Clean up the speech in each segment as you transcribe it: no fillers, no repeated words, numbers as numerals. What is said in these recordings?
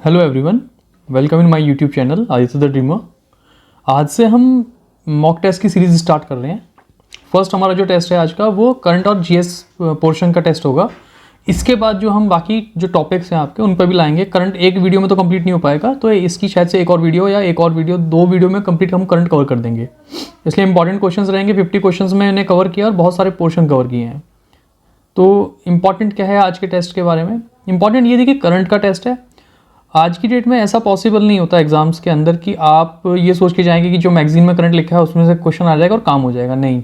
Hello everyone, welcome in my YouTube channel Aditya the dreamer. आज से हम मॉक टेस्ट की सीरीज स्टार्ट कर रहे हैं। फर्स्ट हमारा जो टेस्ट है आज का वो करंट और जीएस पोर्शन का टेस्ट होगा। इसके बाद जो हम बाकी जो टॉपिक्स हैं आपके उन पर भी लाएंगे। करंट एक वीडियो में तो कंप्लीट नहीं हो पाएगा, तो इसकी शायद से एक और वीडियो या एक और वीडियो, दो वीडियो में कंप्लीट हम करंट कवर कर देंगे। इसलिए इंपॉर्टेंट क्वेश्चंस रहेंगे। 50 क्वेश्चंस में मैंने कवर किया और बहुत सारे पोर्शन कवर किए हैं। तो इंपॉर्टेंट क्या है आज के टेस्ट के बारे में? इंपॉर्टेंट ये देखिए, करंट का टेस्ट है। आज की डेट में ऐसा पॉसिबल नहीं होता एग्जाम्स के अंदर कि आप ये सोच के जाएंगे कि जो मैगजीन में करंट लिखा है उसमें से क्वेश्चन आ जाएगा और काम हो जाएगा। नहीं,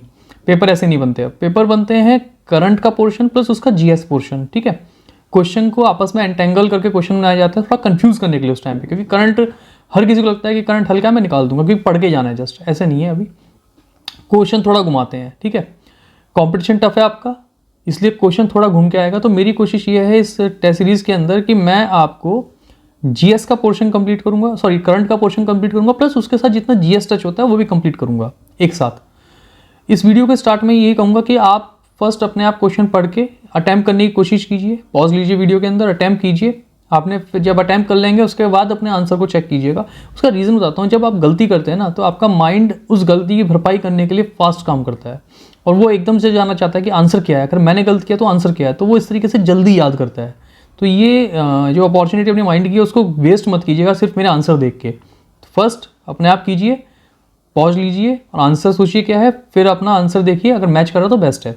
पेपर ऐसे नहीं बनते। अब पेपर बनते हैं करंट का पोर्शन प्लस उसका जीएस पोर्शन। ठीक है, क्वेश्चन को आपस में एंटेंगल करके क्वेश्चन बनाया जाता है थोड़ा कंफ्यूज करने के लिए उस टाइम पे, क्योंकि करंट हर किसी को लगता है कि करंट हल्का मैं निकाल दूंगा क्योंकि पढ़ के जाना है जस्ट। ऐसे नहीं है, अभी क्वेश्चन थोड़ा घुमाते हैं। ठीक है, कॉम्पिटिशन टफ है आपका, इसलिए क्वेश्चन थोड़ा घूम के आएगा। तो मेरी कोशिश ये है इस टेस्ट सीरीज के अंदर कि मैं आपको जीएस का पोर्शन कंप्लीट करूंगा, सॉरी करंट का पोर्शन कंप्लीट करूंगा, प्लस उसके साथ जितना जीएस टच होता है वो भी कंप्लीट करूंगा एक साथ। इस वीडियो के स्टार्ट में यही कहूंगा कि आप फर्स्ट अपने आप क्वेश्चन पढ़ के अटैम्प्ट करने की कोशिश कीजिए। पॉज लीजिए वीडियो के अंदर, अटैम्प्ट कीजिए। आपने जब अटैम्प्ट कर लेंगे उसके बाद अपने आंसर को चेक कीजिएगा। उसका रीज़न बताता हूँ। जब आप गलती करते हैं ना, तो आपका माइंड उस गलती की भरपाई करने के लिए फास्ट काम करता है और वो एकदम से जानना चाहता है कि आंसर क्या है। अगर मैंने गलत किया तो आंसर क्या है, तो वो इस तरीके से जल्दी याद करता है। तो ये जो अपॉर्चुनिटी अपने माइंड की है उसको वेस्ट मत कीजिएगा सिर्फ मेरे आंसर देख के। फर्स्ट अपने आप कीजिए, पॉज लीजिए और आंसर सोचिए क्या है, फिर अपना आंसर देखिए। अगर मैच कर रहा तो बेस्ट है।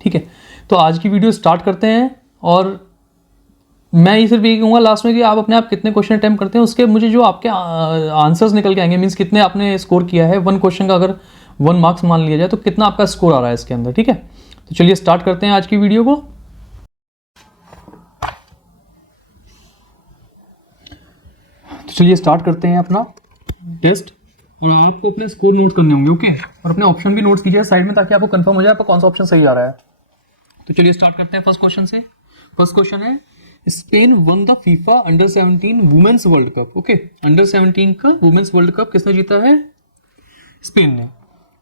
ठीक है, तो आज की वीडियो स्टार्ट करते हैं। और मैं ये सिर्फ यही कहूँगा लास्ट में कि आप अपने आप कितने क्वेश्चन अटैम्प्ट करते हैं उसके मुझे जो आपके आंसर्स निकल के आएंगे, मीन्स कितने आपने स्कोर किया है। वन क्वेश्चन का अगर 1 मार्क्स मान लिया जाए तो कितना आपका स्कोर आ रहा है इसके अंदर। ठीक है, तो चलिए स्टार्ट करते हैं आज की वीडियो को। तो चलिए स्टार्ट करते हैं अपना टेस्ट। और आपको अपने स्कोर नोट करने होंगे, ओके, और अपने ऑप्शन भी नोट कीजिए साइड में, ताकि आपको कंफर्म हो जाए आपका कौन सा ऑप्शन सही आ रहा है। तो चलिए स्टार्ट करते हैं फर्स्ट क्वेश्चन से। फर्स्ट क्वेश्चन है, Spain won the FIFA under 17 women's World Cup. Okay, under 17 का वुमेन्स वर्ल्ड कप किसने जीता है? स्पेन ने।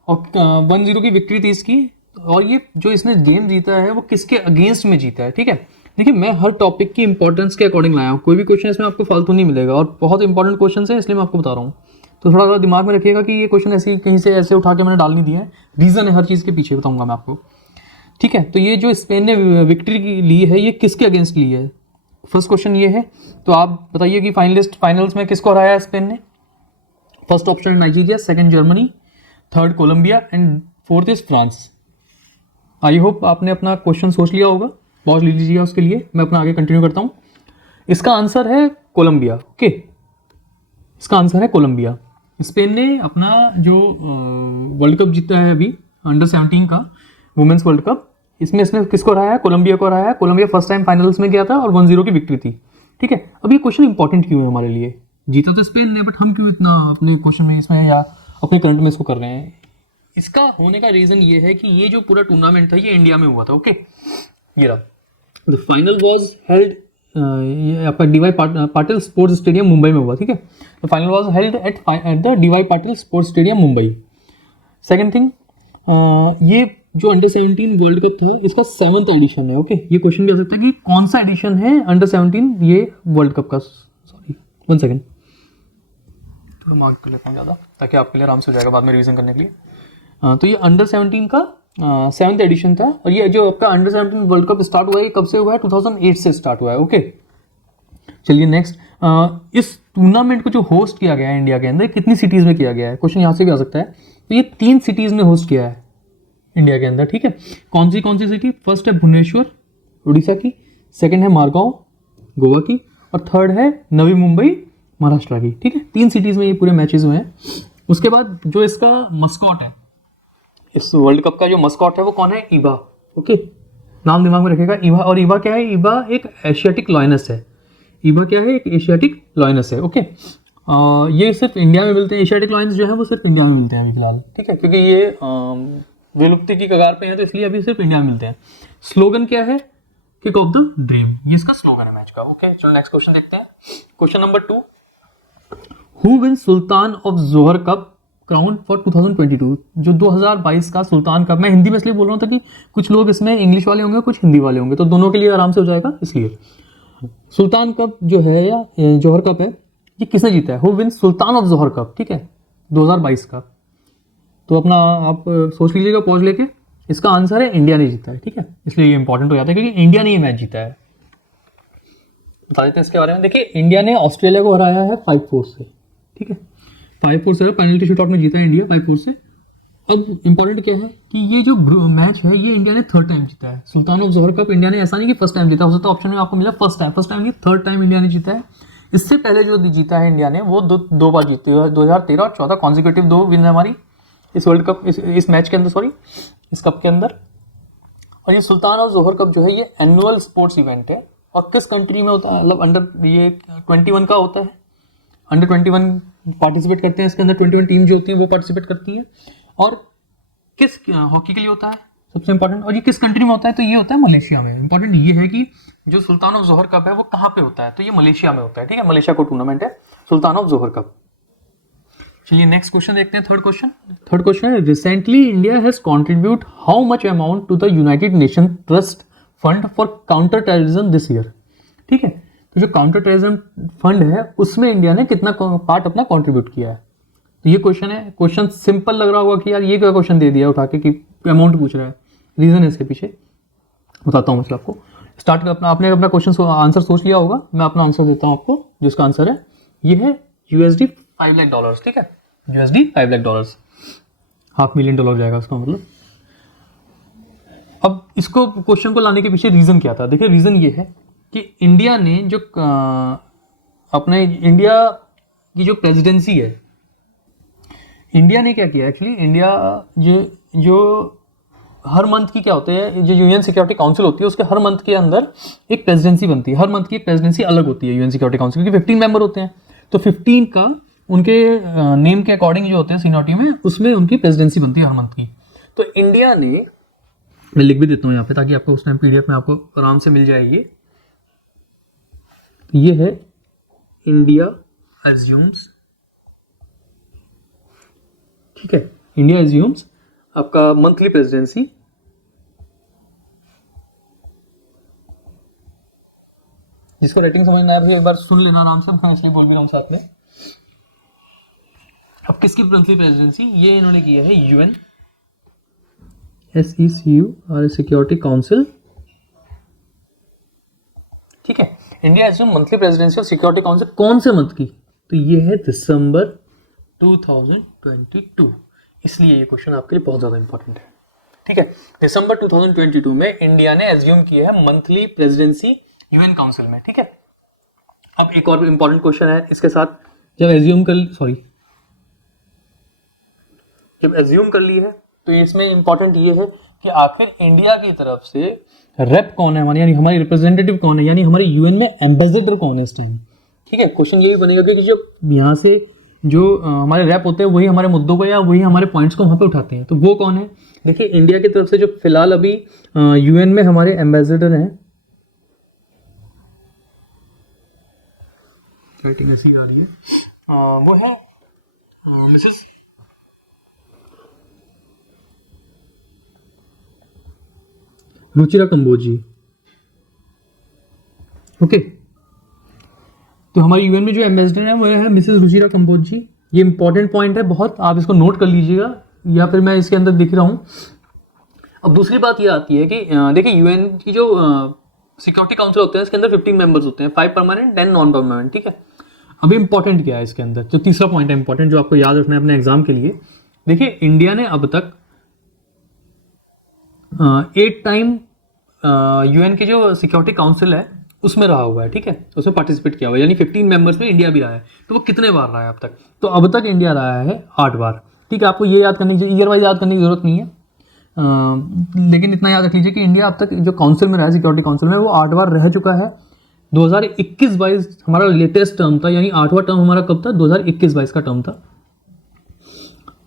और 1-0 की विक्ट्री थी इसकी। और ये जो इसने गेम जीता है वो किसके अगेंस्ट में जीता है? ठीक है, देखिए मैं हर टॉपिक की इंपॉर्टेंस के अकॉर्डिंग लाया हूँ। कोई भी क्वेश्चन इसमें आपको फालतू नहीं मिलेगा और बहुत इंपॉर्टेंट क्वेश्चन है, इसलिए मैं आपको बता रहा हूँ। तो थोड़ा सा दिमाग में रखिएगा कि ये क्वेश्चन ऐसे कहीं से ऐसे उठा के मैंने डाल नहीं दिया है। रीज़न है हर चीज़ के पीछे, बताऊंगा मैं आपको। ठीक है, तो ये जो स्पेन ने विक्ट्री ली है ये किसके अगेंस्ट ली है? फर्स्ट क्वेश्चन ये है। तो आप बताइए कि फाइनल्स में किसको हराया है स्पेन ने? First option Nigeria, second Germany, third Colombia and fourth is France. I hope आपने अपना क्वेश्चन सोच लिया होगा। पॉज ले लीजिएगा उसके लिए, मैं अपना आगे कंटिन्यू करता हूँ। इसका आंसर है कोलंबिया। ओके, इसका आंसर है कोलंबिया। स्पेन ने अपना जो वर्ल्ड कप जीता है अभी अंडर 17 का वुमेन्स वर्ल्ड कप, इसमें किसको हराया है? कोलंबिया को हराया है। कोलंबिया फर्स्ट टाइम फाइनल्स में गया था और 1-0 की विक्ट्री थी। ठीक है, अब ये क्वेश्चन इंपॉर्टेंट क्यों है हमारे लिए? जीता तो स्पेन ने, बट हम क्यों इतना अपने क्वेश्चन में इसमें या अपने करंट में इसको कर रहे हैं? इसका होने का रीजन ये है कि ये जो पूरा टूर्नामेंट था ये इंडिया में हुआ था। ओके, ये रहा। द फाइनल वाज हेल्ड आपका डीवाई पाटिल स्पोर्ट्स स्टेडियम मुंबई में हुआ। ठीक है, the final was held at the DY Patil sports stadium Mumbai. Second thing, ये जो अंडर 17 वर्ल्ड कप था इसका 7th एडिशन है। ओके, ये क्वेश्चन भी आ सकता है कि कौन सा एडिशन है अंडर 17 ये वर्ल्ड कप का। सॉरी 1 सेकेंड, थोड़ा मार्क कर लेता हूँ ज़्यादा ताकि आपके लिए आराम से हो जाएगा बाद में रिवीजन करने के लिए। तो ये अंडर 17 का 7th एडिशन था। और ये जो आपका अंडर 17 वर्ल्ड कप स्टार्ट हुआ है, ये कब से हुआ है? 2008 से स्टार्ट हुआ है। ओके, चलिए नेक्स्ट, इस टूर्नामेंट को जो होस्ट किया गया है इंडिया के अंदर कितनी सिटीज़ में किया गया है? क्वेश्चन यहाँ से भी आ सकता है। तो ये 3 सिटीज़ में होस्ट किया है इंडिया के अंदर। ठीक है, कौन सी सिटी? फर्स्ट है भुवनेश्वर उड़ीसा की, सेकंड है मारगांव गोवा की, और थर्ड है नवी मुंबई महाराष्ट्र की। ठीक है, 3 सिटीज़ में ये पूरे मैचेस हुए हैं। उसके बाद जो इसका मस्कॉट है, इस वर्ल्ड कप का जो मस्कॉट है वो कौन है? ईबा। ओके, नाम दिमाग में रखेगा, ईबा। और ईबा क्या है? ईबा एक एशियाटिक लॉयनस है। ईबा क्या है? एक एशियाटिक लॉयनस है। ओके, ये सिर्फ इंडिया में मिलते हैं। एशियाटिक लॉयंस जो है वो सिर्फ इंडिया में मिलते हैं अभी फिलहाल। ठीक है, क्योंकि ये विलुप्ति की कगार पे हैं, तो इसलिए अभी सिर्फ इंडिया में मिलते हैं। स्लोगन क्या है? किक ऑफ द ड्रीम, ये इसका स्लोगन है मैच का। ओके, चलो नेक्स्ट क्वेश्चन देखते हैं। Question number 2, who win Sultan of Johar cup crown for 2022? जो 2022 का सुल्तान कप, मैं हिंदी में इसलिए बोल रहा हूँ ताकि कुछ लोग इसमें इंग्लिश वाले होंगे कुछ हिंदी वाले होंगे, तो दोनों के लिए आराम से हो जाएगा इसलिए। सुल्तान कप जो है या जौहर कप है, ये किसने जीता है? Who win Sultan of Johor Cup, ठीक है, 2022 का। तो अपना आप सोच लीजिएगा पॉज लेके, इसका आंसर है इंडिया ने जीता है, ठीक है, इसलिए ये इंपॉर्टेंट हो जाता है क्योंकि इंडिया ने ये मैच जीता है। बता देते हैं इसके बारे में। देखिए, इंडिया ने ऑस्ट्रेलिया को हराया है 5-4 से, ठीक है, 5-4 से पेनल्टी शूटआउट में जीता है इंडिया 5-4 से। अब इंपॉर्टेंट क्या है कि ये जो मैच है ये इंडिया ने थर्ड टाइम जीता है। Sultan of Johor cup India ने ऐसा नहीं कि फर्स्ट टाइम जीता, हो सकता है ऑप्शन में आपको मिला फर्स्ट टाइम नहीं, थर्ड टाइम इंडिया ने जीता है। इससे पहले जो जीता है इंडिया ने वो दो बार जीती है, 2013 और 14 कॉन्जिक्यूटिव 2 विन है हमारी इस वर्ल्ड कप, इस मैच के अंदर, सॉरी इस कप के अंदर। और ये सुल्तान ऑफ जौहर कप जो है ये एनुअल स्पोर्ट्स इवेंट है और किस कंट्री में होता है, मतलब अंडर ये 21 का होता है, अंडर 21 पार्टिसिपेट करते हैं इसके अंदर, 21 टीम जो होती है वो पार्टिसिपेट करती है। और किस हॉकी के लिए होता है सबसे इंपॉर्टेंट, और ये किस कंट्री में होता है? तो ये होता है मलेशिया में। इंपॉर्टेंट ये है कि जो सुल्तान ऑफ जौहर कप है वो कहाँ पे होता है, तो ये मलेशिया में होता है, ठीक है, मलेशिया को टूर्नामेंट है सुल्तान ऑफ जौहर कप। चलिए नेक्स्ट क्वेश्चन देखते हैं, थर्ड क्वेश्चन है, recently India has contribute how much amount to the United Nation trust fund for counter terrorism this year, ठीक है। तो जो काउंटर टेररिज्म फंड है उसमें इंडिया ने कितना पार्ट अपना कॉन्ट्रीब्यूट किया है, तो ये क्वेश्चन है। क्वेश्चन सिंपल लग रहा होगा कि यार ये क्या क्वेश्चन दे दिया उठा के कि अमाउंट पूछ रहा है, रीजन है इसके पीछे, बताता हूँ मतलब आपको। स्टार्ट कर आपने अपना क्वेश्चन आंसर सोच लिया होगा, मैं अपना आंसर देता हूँ आपको, जिसका आंसर है ये है USD $5 लाख, ठीक है, USD $5 लाख, $500,000 जाएगा उसका मतलब। अब इसको क्वेश्चन को लाने के पीछे रीजन क्या था? देखिए रीजन ये है कि इंडिया ने जो अपने इंडिया की जो प्रेसिडेंसी है, इंडिया ने क्या किया एक्चुअली, इंडिया जो हर मंथ की क्या होते हैं, जो यूएन सिक्योरिटी काउंसिल होती है उसके हर मंथ के अंदर एक प्रेसिडेंसी बनती है, हर मंथ की एक प्रेसिडेंसी अलग होती है यूएन सिक्योरिटी काउंसिल की, 15 मेंबर होते हैं, तो 15 का उनके नेम के अकॉर्डिंग जो होते हैं सीनियरिटी में, उसमें उनकी प्रेसिडेंसी बनती है हर मंथ की। तो इंडिया ने, मैं लिख भी देता हूँ यहाँ पे ताकि आपको उस टाइम PDF में आपको आराम से मिल जाएगी, ये है इंडिया एज्यूम्स, ठीक है, इंडिया एज्यूम्स आपका मंथली प्रेसिडेंसी, जिसको रेटिंग समझ में आ रही है एक बार सुन लेना आराम से, मैं इसलिए बोल भी रहा हूँ साथ में। अब किसकी मंथली प्रेसिडेंसी, ये इन्होंने किया है UN SECU सिक्योरिटी काउंसिल, ठीक है। India assume monthly presidency of security council कौन से मंथ की, तो ये है दिसंबर 2022, इसलिए ये क्वेश्चन आपके लिए बहुत ज्यादा इंपॉर्टेंट है, ठीक है। दिसंबर 2022 में इंडिया ने एज्यूम किया है मंथली प्रेसिडेंसी UN काउंसिल में, ठीक है। अब एक और इंपॉर्टेंट क्वेश्चन है इसके साथ, जब एज्यूम कर ली है तो इसमें इंपॉर्टेंट ये है कि आखिर इंडिया की तरफ से रेप कौन है हमारे, यानी हमारी रिप्रेजेंटेटिव कौन है, यानी हमारे UN में एम्बेसडर कौन है इस टाइम, ठीक है। क्वेश्चन यही बनेगा कि जो यहाँ से जो हमारे रैप होते हैं वही हमारे मुद्दों को या वही हमारे पॉइंट्स को वहाँ पे उठाते हैं, तो वो कौन है। देखिए इंडिया की तरफ से जो फिलहाल अभी UN में हमारे एम्बेसडर हैं, राइटिंग ऐसी आ रही है, वो है मिसेस रुचिरा कंबोजी, ओके। तो हमारे UN में जो एम्बेसडर है वो है मिसेस रुचिरा कंबोजी। ये इंपॉर्टेंट पॉइंट है बहुत, आप इसको नोट कर लीजिएगा या फिर मैं इसके अंदर दिख रहा हूँ। अब दूसरी बात ये आती है कि देखिए UN की जो सिक्योरिटी काउंसिल होते हैं इसके अंदर 15 मेंबर्स होते हैं, 5 परमानेंट 10 नॉन परमानेंट, ठीक है। अभी इंपॉर्टेंट क्या है इसके अंदर, जो तीसरा पॉइंट है इंपॉर्टेंट जो आपको याद रखना है अपने एग्जाम के लिए। देखिए इंडिया ने अब तक 8 टाइम UN की जो सिक्योरिटी काउंसिल है उसमें रहा हुआ है, ठीक है, उसमें पार्टिसिपेट किया हुआ है, यानी 15 मेंबर्स में इंडिया भी रहा है। तो वो कितने बार रहा है अब तक, तो अब तक इंडिया रहा है 8 बार, ठीक है। आपको ये याद करनी चाहिए, ईयर वाइज याद करने की जरूरत नहीं है, लेकिन इतना याद रख लीजिए कि इंडिया अब तक जो काउंसिल में रहा है सिक्योरिटी काउंसिल में वो 8 बार रह चुका है। 2021-22 हमारा लेटेस्ट टर्म था, यानी 8वां टर्म हमारा कब था, 2021-22 का टर्म था।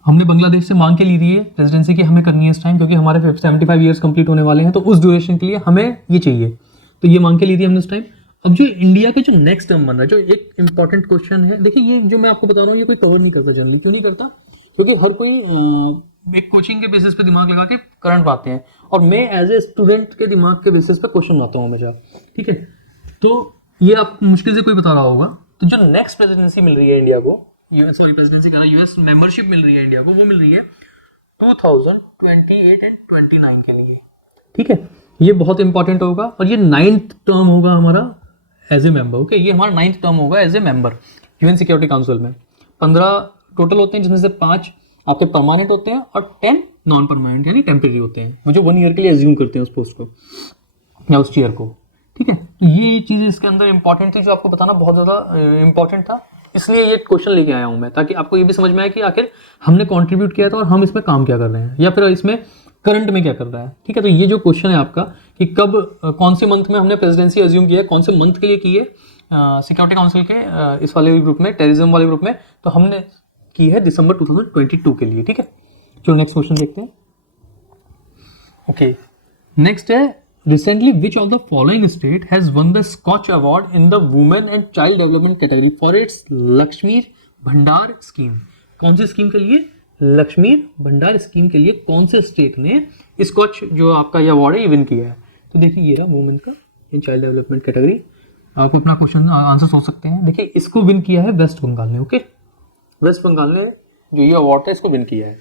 हमने बांग्लादेश से मांग के ली थी प्रेसिडेंसी की हमें करनी है इस टाइम, क्योंकि हमारे 75 ईयर्स कंप्लीट होने वाले हैं, तो उस ड्यूरेशन के लिए हमें ये चाहिए, तो ये मांग के ली थी हमने उस टाइम। अब जो इंडिया के जो नेक्स्ट टर्म बन रहा है, जो एक इंपॉर्टेंट क्वेश्चन है, देखिए ये जो मैं आपको बता रहा हूँ ये कोई कवर नहीं करता जनरली, क्यों नहीं करता, क्योंकि हर कोई एक कोचिंग के बेसिस पे दिमाग लगा के करंट पाते हैं, और मैं एज ए स्टूडेंट के दिमाग के बेसिस पे क्वेश्चन लाता हूँ हमेशा, ठीक है। तो ये आपको मुश्किल से कोई बता रहा होगा। तो जो नेक्स्ट प्रेसिडेंसी मिल रही है इंडिया को, प्रेसिडेंसी कह रहा है, यूएस मेंबरशिप मिल रही है इंडिया को, वो मिल रही है 2028 एंड 29 के लिए। ठीक है, ये बहुत इंपॉर्टेंट होगा और ये 9th टर्म होगा हमारा एज ए मेंबर। ओके, ये हमारा 9th टर्म होगा as a member UN Security Council में। 15 टोटल होते हैं, जिसमें से 5 आपके परमानेंट होते हैं और 10 नॉन परमानेंट यानी टेम्परेरी होते हैं, वो जो 1 ईयर के लिए एज्यूम करते हैं उस पोस्ट को या उस चेयर को। ठीक है, तो ये चीज़ इसके अंदर इंपॉर्टेंट थी, जो आपको बताना बहुत ज़्यादा इंपॉर्टेंट था, इसलिए ये क्वेश्चन लेके आया हूँ मैं, ताकि आपको ये भी समझ में आए कि आखिर हमने कंट्रीब्यूट किया था और हम इसमें काम क्या कर रहे हैं, या फिर इसमें करंट में क्या कर रहा है। ठीक है, तो ये जो क्वेश्चन है आपका कि कब कौन से मंथ में हमने प्रेसिडेंसी एज्यूम किया है, कौन से मंथ के लिए की है सिक्योरिटी काउंसिल के इस वाले ग्रुप में, टेररिज्म वाले ग्रुप में, तो हमने की है दिसंबर 2022 के लिए। ठीक है, चलो नेक्स्ट क्वेश्चन देखते हैं। ओके, नेक्स्ट है recently which of the following state has won the Scotch Award in the Women and Child Development category for its लक्ष्मीर भंडार स्कीम। कौन सी स्कीम के लिए? लक्ष्मीर भंडार स्कीम के लिए कौन से स्टेट ने स्कॉच जो आपका ये अवार्ड है ये विन किया है? तो देखिए ये रहा वुमेन का इन चाइल्ड डेवलपमेंट कैटेगरी। आप अपना क्वेश्चन आंसर सोच सकते हैं। देखिए इसको विन किया है वेस्ट बंगाल ने। ओके, वेस्ट बंगाल ने जो ये अवार्ड है इसको विन किया है।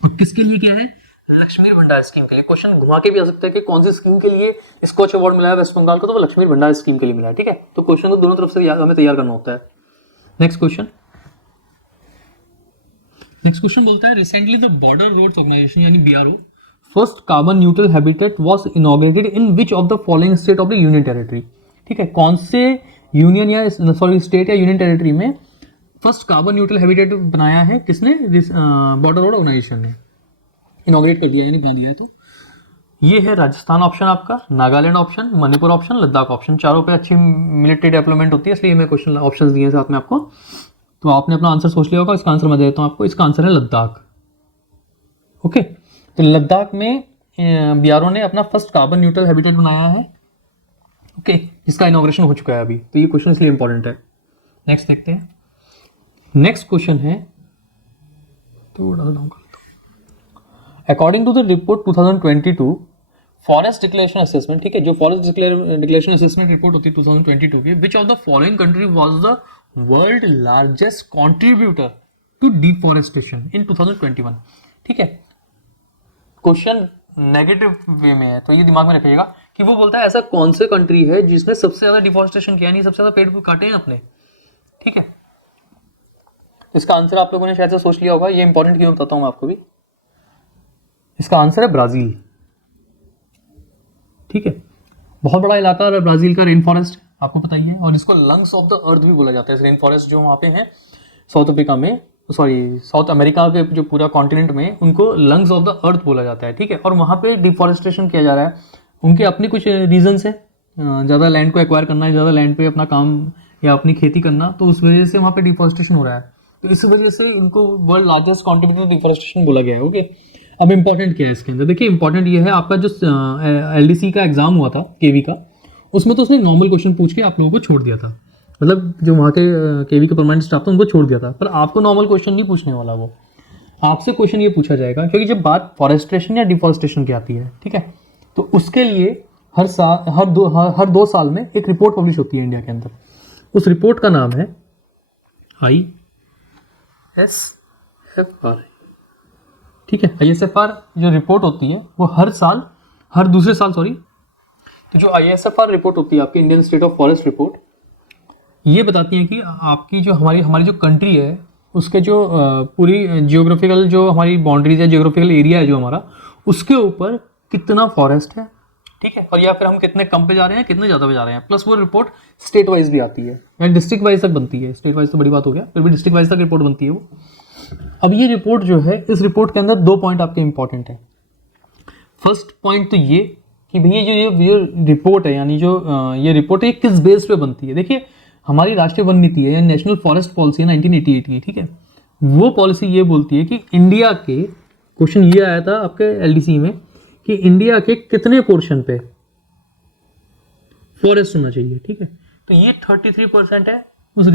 और किसके लिए किया है? लक्ष्मीर भंडार स्कीम के लिए। क्वेश्चन घुमा के भी आ सकता है कि कौन सी स्कीम के लिए स्कॉच अवार्ड मिला है वेस्ट बंगाल को, तो वो लक्ष्मीर भंडार स्कीम के लिए मिला है। ठीक है, तो क्वेश्चन को दोनों तरफ से हमें तैयार करना होता है। नेक्स्ट क्वेश्चन बोलता है recently the Border Roads Organisation यानी BRO first carbon neutral habitat was inaugurated in which of the following state of the union territory. ठीक है, कौन से यूनियन या स्टेट या यूनियन टेरिटरी में फर्स्ट कार्बन न्यूट्रल हैबिटेट बनाया है? किसने? बॉर्डर रोड ऑर्गेनाइजेशन ने इनॉग्रेट कर दिया यानी बना दिया है। तो ये है राजस्थान ऑप्शन आपका, Nagaland option, Manipur option, Ladakh option. चारों पे अच्छी मिलिट्री डेवलपमेंट होती है, इसलिए मैं क्वेश्चन ऑप्शंस दिए हैं साथ में आपको। तो आपने अपना आंसर सोच लिया होगा। इसका आंसर मैं दे देता हूँ आपको। इसका आंसर है लद्दाख। ओके, तो लद्दाख में बीआरओ ने अपना फर्स्ट कार्बन न्यूट्रल हैबिटेट बनाया है। ओके, जिसका इनॉग्रेशन हो चुका है अभी। तो ये क्वेश्चन इसलिए इंपॉर्टेंट है। नेक्स्ट देखते हैं। नेक्स्ट क्वेश्चन है, थोड़ा सा डाउन कर लेता हूं। According to the report 2022 forest declaration assessment, ठीक है, जो फॉरेस्ट डिक्लेरेशन असेसमेंट रिपोर्ट होती है 2022 की, which of the following country was the world largest contributor to deforestation in 2021। ठीक है, क्वेश्चन नेगेटिव वे में है, तो ये दिमाग में रखिएगा कि वो बोलता है ऐसा कौन से कंट्री है जिसने सबसे ज्यादा डिफॉरेस्टेशन किया, नहीं सबसे ज्यादा पेड़ काटे हैं अपने। ठीक है, इसका आंसर आप लोगों ने शायद से सोच लिया होगा। ये इंपॉर्टेंट क्यों बताता हूं मैं आपको भी। इसका आंसर है ब्राजील। ठीक है, बहुत बड़ा इलाका है ब्राजील का, रेन फॉरेस्ट आपको पता ही है, और इसको लंग्स ऑफ द अर्थ भी बोला जाता है। रेन फॉरेस्ट जो वहाँ पे है साउथ अफ्रीका में, साउथ अमेरिका के जो पूरा कॉन्टिनेंट में, उनको लंग्स ऑफ द अर्थ बोला जाता है। ठीक है, और वहाँ पे डिफॉरेस्टेशन किया जा रहा है। उनके अपने कुछ रीजंस है, ज़्यादा लैंड को एक्वायर करना है, ज़्यादा लैंड पे अपना काम या अपनी खेती करना, तो उस वजह से वहाँ पे डिफॉरेस्टेशन हो रहा है। तो इस वजह से इनको वर्ल्ड लार्जेस्ट कॉन्ट्रीब्यूटर डिफॉरेस्टेशन बोला गया है। ओके, अब इंपॉर्टेंट क्या है इसके अंदर? देखिए इंपॉर्टेंट ये है, आपका जो एलडीसी का एग्जाम हुआ था केवी का, उसमें तो उसने नॉर्मल क्वेश्चन पूछ के आप लोगों को छोड़ दिया था। मतलब जो वहाँ के केवी के परमानेंट स्टाफ था उनको छोड़ दिया था, पर आपको नॉर्मल क्वेश्चन नहीं पूछने वाला। वो आपसे क्वेश्चन ये पूछा जाएगा, क्योंकि जब बात फॉरेस्टेशन या डिफॉरेस्टेशन की आती है, ठीक है, तो उसके लिए हर 2 साल में एक रिपोर्ट पब्लिश होती है इंडिया के अंदर। उस रिपोर्ट का नाम है ISFR। ठीक है, ISFR जो रिपोर्ट होती है वो हर दूसरे साल तो जो ISFR रिपोर्ट होती है आपकी Indian state of forest report, ये बताती है कि आपकी जो हमारी जो कंट्री है उसके जो पूरी जियोग्राफिकल जो हमारी बाउंड्रीज है, जियोग्राफिकल एरिया है जो हमारा, उसके ऊपर कितना फॉरेस्ट है। ठीक है, और या फिर हम कितने कम पे जा रहे हैं, कितने ज़्यादा पे जा रहे हैं। प्लस वो रिपोर्ट स्टेट वाइज भी आती है या डिस्ट्रिक्ट वाइज तक बनती है। स्टेट वाइज तो बड़ी बात हो गया, फिर भी डिस्ट्रिक्ट वाइज तक रिपोर्ट बनती है वो। अब ये रिपोर्ट जो है, इस रिपोर्ट के अंदर 2 पॉइंट आपके इंपॉर्टेंट है। फर्स्ट पॉइंट तो ये कि भैया ये रिपोर्ट है, यानी जो ये रिपोर्ट है किस बेस पे बनती है। देखिए हमारी राष्ट्रीय वन नीति है या नेशनल फॉरेस्ट पॉलिसी है 1988 की, ठीक है, वो पॉलिसी ये बोलती है कि इंडिया के, क्वेश्चन ये आया था आपके एलडीसी में कि इंडिया के कितने पोर्शन पे फॉरेस्ट होना चाहिए। ठीक है, तो ये 33% है उस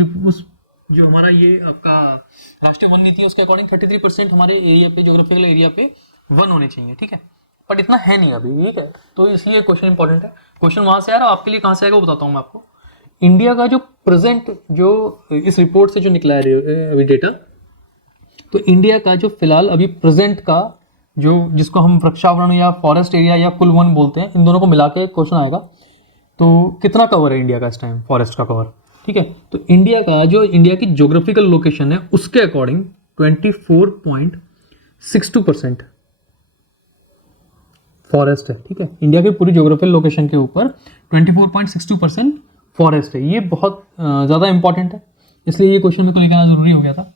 जो हमारा ये आपका राष्ट्रीय वन नीति है उसके अकॉर्डिंग 33% हमारे एरिया पे, ज्योग्राफिकल एरिया पे वन होने चाहिए। ठीक है, बट इतना है नहीं अभी। ठीक है, तो इसलिए क्वेश्चन इंपॉर्टेंट है। क्वेश्चन वहां से आ रहा है, आपके लिए कहाँ से आएगा वो बताता हूँ मैं आपको। इंडिया का जो प्रेजेंट जो इस रिपोर्ट से जो निकला है अभी डेटा, तो इंडिया का जो फिलहाल अभी प्रेजेंट का जो जिसको हम वृक्षावरण या फॉरेस्ट एरिया या कुल वन बोलते हैं, इन दोनों को मिला के क्वेश्चन आएगा। तो कितना कवर है इंडिया का इस टाइम फॉरेस्ट का कवर, ठीक है। तो इंडिया का जो इंडिया की ज्योग्राफिकल लोकेशन है उसके अकॉर्डिंग 24.62% फॉरेस्ट है, ठीक है। इंडिया की पूरी ज्योग्राफिकल लोकेशन के ऊपर 24.62% फॉरेस्ट है। ये बहुत ज़्यादा इंपॉर्टेंट है, इसलिए ये क्वेश्चन में को लेकर आना जरूरी हो गया था।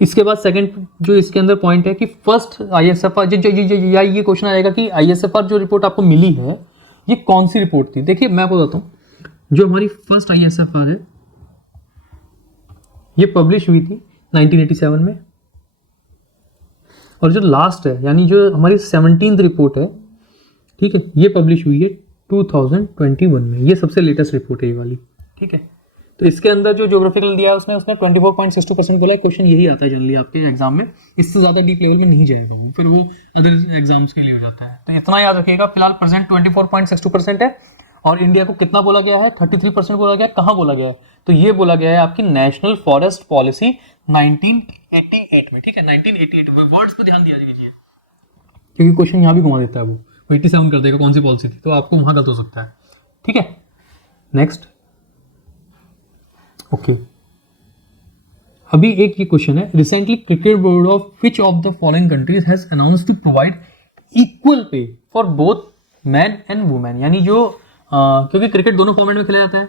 इसके बाद सेकंड जो इसके अंदर पॉइंट है कि फर्स्ट ISFR या ये क्वेश्चन आएगा कि ISFR जो रिपोर्ट आपको मिली है ये कौन सी रिपोर्ट थी। देखिए मैं आपको बताता हूँ, जो हमारी फर्स्ट ISFR है ये पब्लिश हुई थी 1987 में, और जो लास्ट है यानी जो हमारी 17th रिपोर्ट है, ठीक है, ये पब्लिश हुई है 2021 में। ये सबसे लेटेस्ट रिपोर्ट है ये वाली, ठीक है। तो इसके अंदर जो ज्योग्राफिकल दिया है उसने 24.62% बोला है। क्वेश्चन यही आता है जनरली आपके एग्जाम में, इससे ज़्यादा डीप लेवल में नहीं जाएगा वो, फिर वो अदर एग्जाम्स के लिए हो जाता है। तो इतना याद रखिएगा, फिलहाल प्रेजेंट 24.62% है, और इंडिया को कितना बोला गया है, 33% बोला गया है। कहाँ बोला गया है, तो ये बोला गया है आपकी नेशनल फॉरेस्ट पॉलिसी 1988 में, ठीक है। 1988 वर्ड्स पर ध्यान दिया कीजिए, क्योंकि क्वेश्चन यहाँ भी घुमा देता है वो 87 कर देगा कौन सी पॉलिसी थी, तो आपको वहाँ गलत हो सकता है, ठीक है। नेक्स्ट, ओके अभी एक ये क्वेश्चन है, recently cricket board of which of the following countries has announced to provide equal pay for both man and women, यानी जो क्योंकि क्रिकेट दोनों फॉर्मेट में खेला जाता है,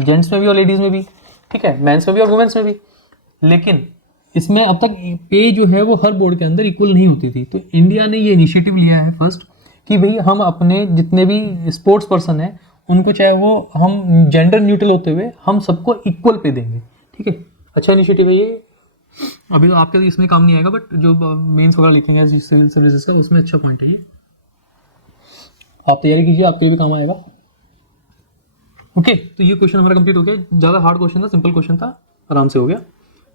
जेंट्स में भी और लेडीज में भी, ठीक है, मेंस में भी और वुमेन्स में भी, लेकिन इसमें अब तक पे जो है वो हर बोर्ड के अंदर इक्वल नहीं होती थी। तो इंडिया ने ये इनिशिएटिव लिया है फर्स्ट कि भाई हम अपने जितने भी स्पोर्ट्स पर्सन हैं उनको, चाहे वो हम जेंडर न्यूट्रल होते हुए हम सबको इक्वल पे देंगे, ठीक है। अच्छा इनिशिएटिव है ये, अभी तो आपके इसमें काम नहीं आएगा, बट जो मेंस वगैरह लिखेंगे सिविल सर्विसेज का उसमें अच्छा पॉइंट है ये, आप तैयारी कीजिए, आपके भी काम आएगा। ओके, तो ये क्वेश्चन हमारा कंप्लीट हो गया। ज़्यादा हार्ड क्वेश्चन था, सिंपल क्वेश्चन था, आराम से हो गया।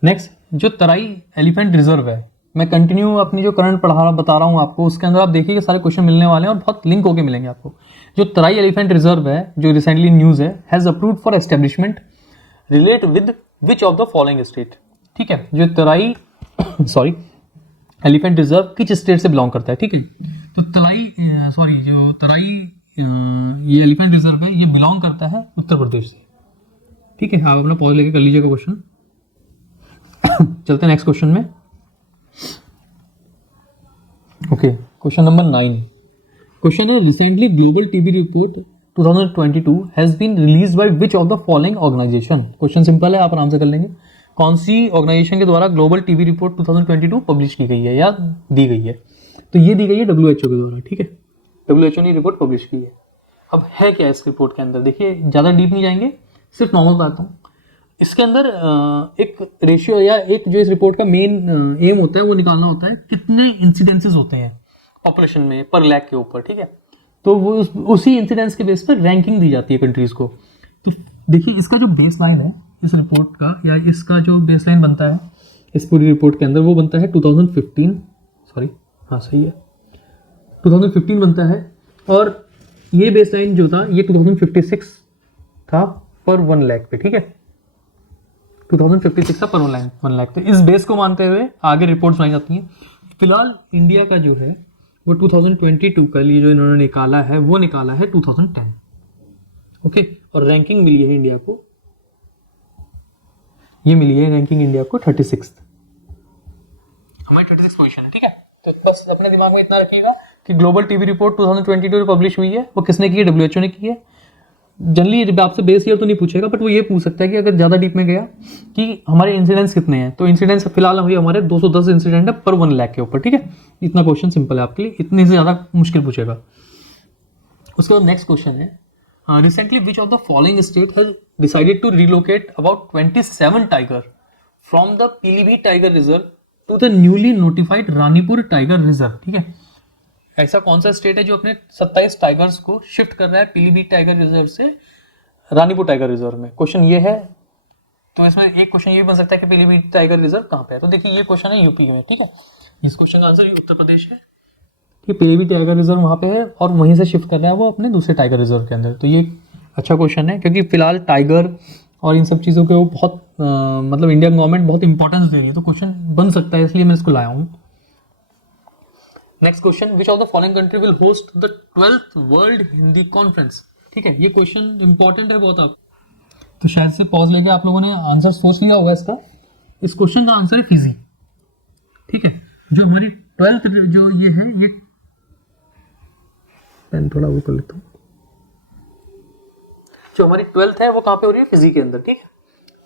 नेक्स्ट, जो तराई एलिफेंट रिजर्व है, मैं कंटिन्यू अपनी जो करंट बता रहा हूँ आपको, उसके अंदर आप देखिए कि सारे क्वेश्चन मिलने वाले हैं और बहुत लिंक होके मिलेंगे आपको। जो तराई एलिफेंट रिजर्व है, जो रिसेंटली न्यूज़ है, has approved for establishment relate with which of the following state, ठीक है। जो तराई एलिफेंट रिजर्व किस स्टेट से बिलोंग करता है, ठीक है। तो जो तराई ये एलिफेंट रिजर्व है ये बिलोंग करता है उत्तर प्रदेश से, ठीक है। आप अपना पॉज लेके कर लीजिएगा क्वेश्चन। चलते हैं नेक्स्ट क्वेश्चन में। Okay, question number 9। क्वेश्चन है, recently global TB report 2022 has been released by which of the following organisation. Question simple है, आप आराम से कर लेंगे। कौन सी ऑर्गेनाइजेशन के द्वारा ग्लोबल टीबी रिपोर्ट 2022 पब्लिश की गई है या दी गई है, तो ये दी गई है WHO के द्वारा, ठीक है। WHO ने रिपोर्ट पब्लिश की है। अब है क्या इस रिपोर्ट के अंदर, देखिए ज़्यादा डीप नहीं जाएंगे, सिर्फ नॉर्मल बताता हूँ। इसके अंदर एक रेशियो या एक जो इस रिपोर्ट का मेन एम होता है वो निकालना होता है कितने इंसिडेंसेस होते हैं पॉपुलेशन में पर लाख के ऊपर, ठीक है। तो वो उसी इंसिडेंस के बेस पर रैंकिंग दी जाती है कंट्रीज को। तो देखिए इसका जो बेस लाइन है इस रिपोर्ट का, या इसका जो बेस लाइन बनता है इस पूरी रिपोर्ट के अंदर, वो बनता है 2015 बनता है, और ये बेस लाइन जो था ये 2056 था पर 1 लाख पे, ठीक है। 2056 था पर 1 लाख। तो इस बेस को मानते हुए आगे रिपोर्ट्स बनाई जाती हैं। फिलहाल इंडिया का जो है वो 2022 का लिए जो इन्होंने निकाला है वो निकाला है 2010, ओके। और रैंकिंग मिली है इंडिया को, ये मिली है रैंकिंग इंडिया को 36, हमारी 36 पोजीशन है, ठीक है। तो बस अपने दिमाग में इतना रखिएगा कि ग्लोबल टीबी रिपोर्ट 2022 में पब्लिश हुई है, वो किसने की है, WHO ने की है। जनरली आपसे बेस ईयर तो नहीं पूछेगा, बट वो ये पूछ सकता है कि अगर ज़्यादा डीप में गया कि हमारे इंसिडेंट्स कितने हैं, तो इंसिडेंट्स फिलहाल हुई हमारे 210 इंसिडेंट है पर 1 लाख के ऊपर, ठीक है। इतना क्वेश्चन सिंपल है आपके लिए, इतने से ज़्यादा मुश्किल पूछेगा। उसके बाद नेक्स्ट क्वेश्चन है, recently which of the following state has decided to relocate about 27 tiger from the Pilibhit tiger reserve to the newly notified Ranipur tiger reserve, ठीक है। ऐसा कौन सा स्टेट है जो अपने 27 टाइगर्स को शिफ्ट कर रहा है पीलीभीत टाइगर रिजर्व से रानीपुर टाइगर रिजर्व में, क्वेश्चन ये है। तो इसमें एक क्वेश्चन ये बन सकता है कि पीलीभीत टाइगर रिजर्व कहाँ पे है, तो देखिए ये क्वेश्चन है यूपी में, ठीक है। इस क्वेश्चन का आंसर उत्तर प्रदेश है, ठीक है। पीलीभीत टाइगर रिजर्व वहाँ पे है और वहीं से शिफ्ट कर रहा है वो अपने दूसरे टाइगर रिजर्व के अंदर, तो ये अच्छा क्वेश्चन है, क्योंकि फिलहाल टाइगर और इन सब चीज़ों के वो बहुत मतलब इंडियन गवर्नमेंट बहुत इंपॉर्टेंस दे रही है, तो क्वेश्चन बन सकता है, इसलिए मैं इसको लाया हूँ। Next question, which of the following country will host the 12th world Hindi conference. ठीक है, ये क्वेश्चन इंपॉर्टेंट है बहुत। आप तो शायद से पॉज लेके आप लोगों ने आंसर सोच लिया होगा इसका। इस क्वेश्चन का आंसर है फिजी। ठीक है, जो हमारी 12th जो ये है, ये पेन थोड़ा वो कर लेता हूँ, जो हमारी 12th है वो कहाँ पे हो रही है, फिजी के अंदर। ठीक है,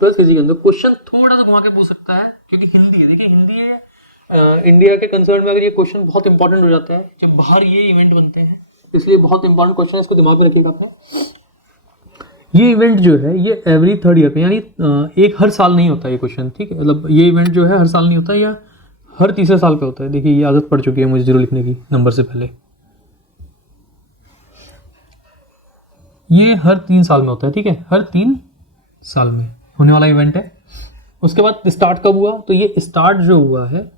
12th फिजी के अंदर। क्वेश्चन थोड़ा सा घुमा के पूछ सकता है, क्योंकि हिंदी है। देखिए हिंदी है, इंडिया के कंसर्न में अगर ये क्वेश्चन बहुत इंपॉर्टेंट हो जाता है जब बाहर ये इवेंट बनते हैं, इसलिए बहुत इंपॉर्टेंट क्वेश्चन है, इसको दिमाग में रखिएगा आपने। ये इवेंट जो है ये एवरी 3rd ईयर पे, यानी एक हर साल नहीं होता ये क्वेश्चन। ठीक है, मतलब ये इवेंट जो है हर साल नहीं होता, या हर तीसरे साल पे होता है। देखिए ये आदत पड़ चुकी है मुझे 0 लिखने की नंबर से पहले। ये हर 3 साल में होता है। ठीक है, हर 3 साल में होने वाला इवेंट है। उसके बाद स्टार्ट कब हुआ, तो ये स्टार्ट जो हुआ है,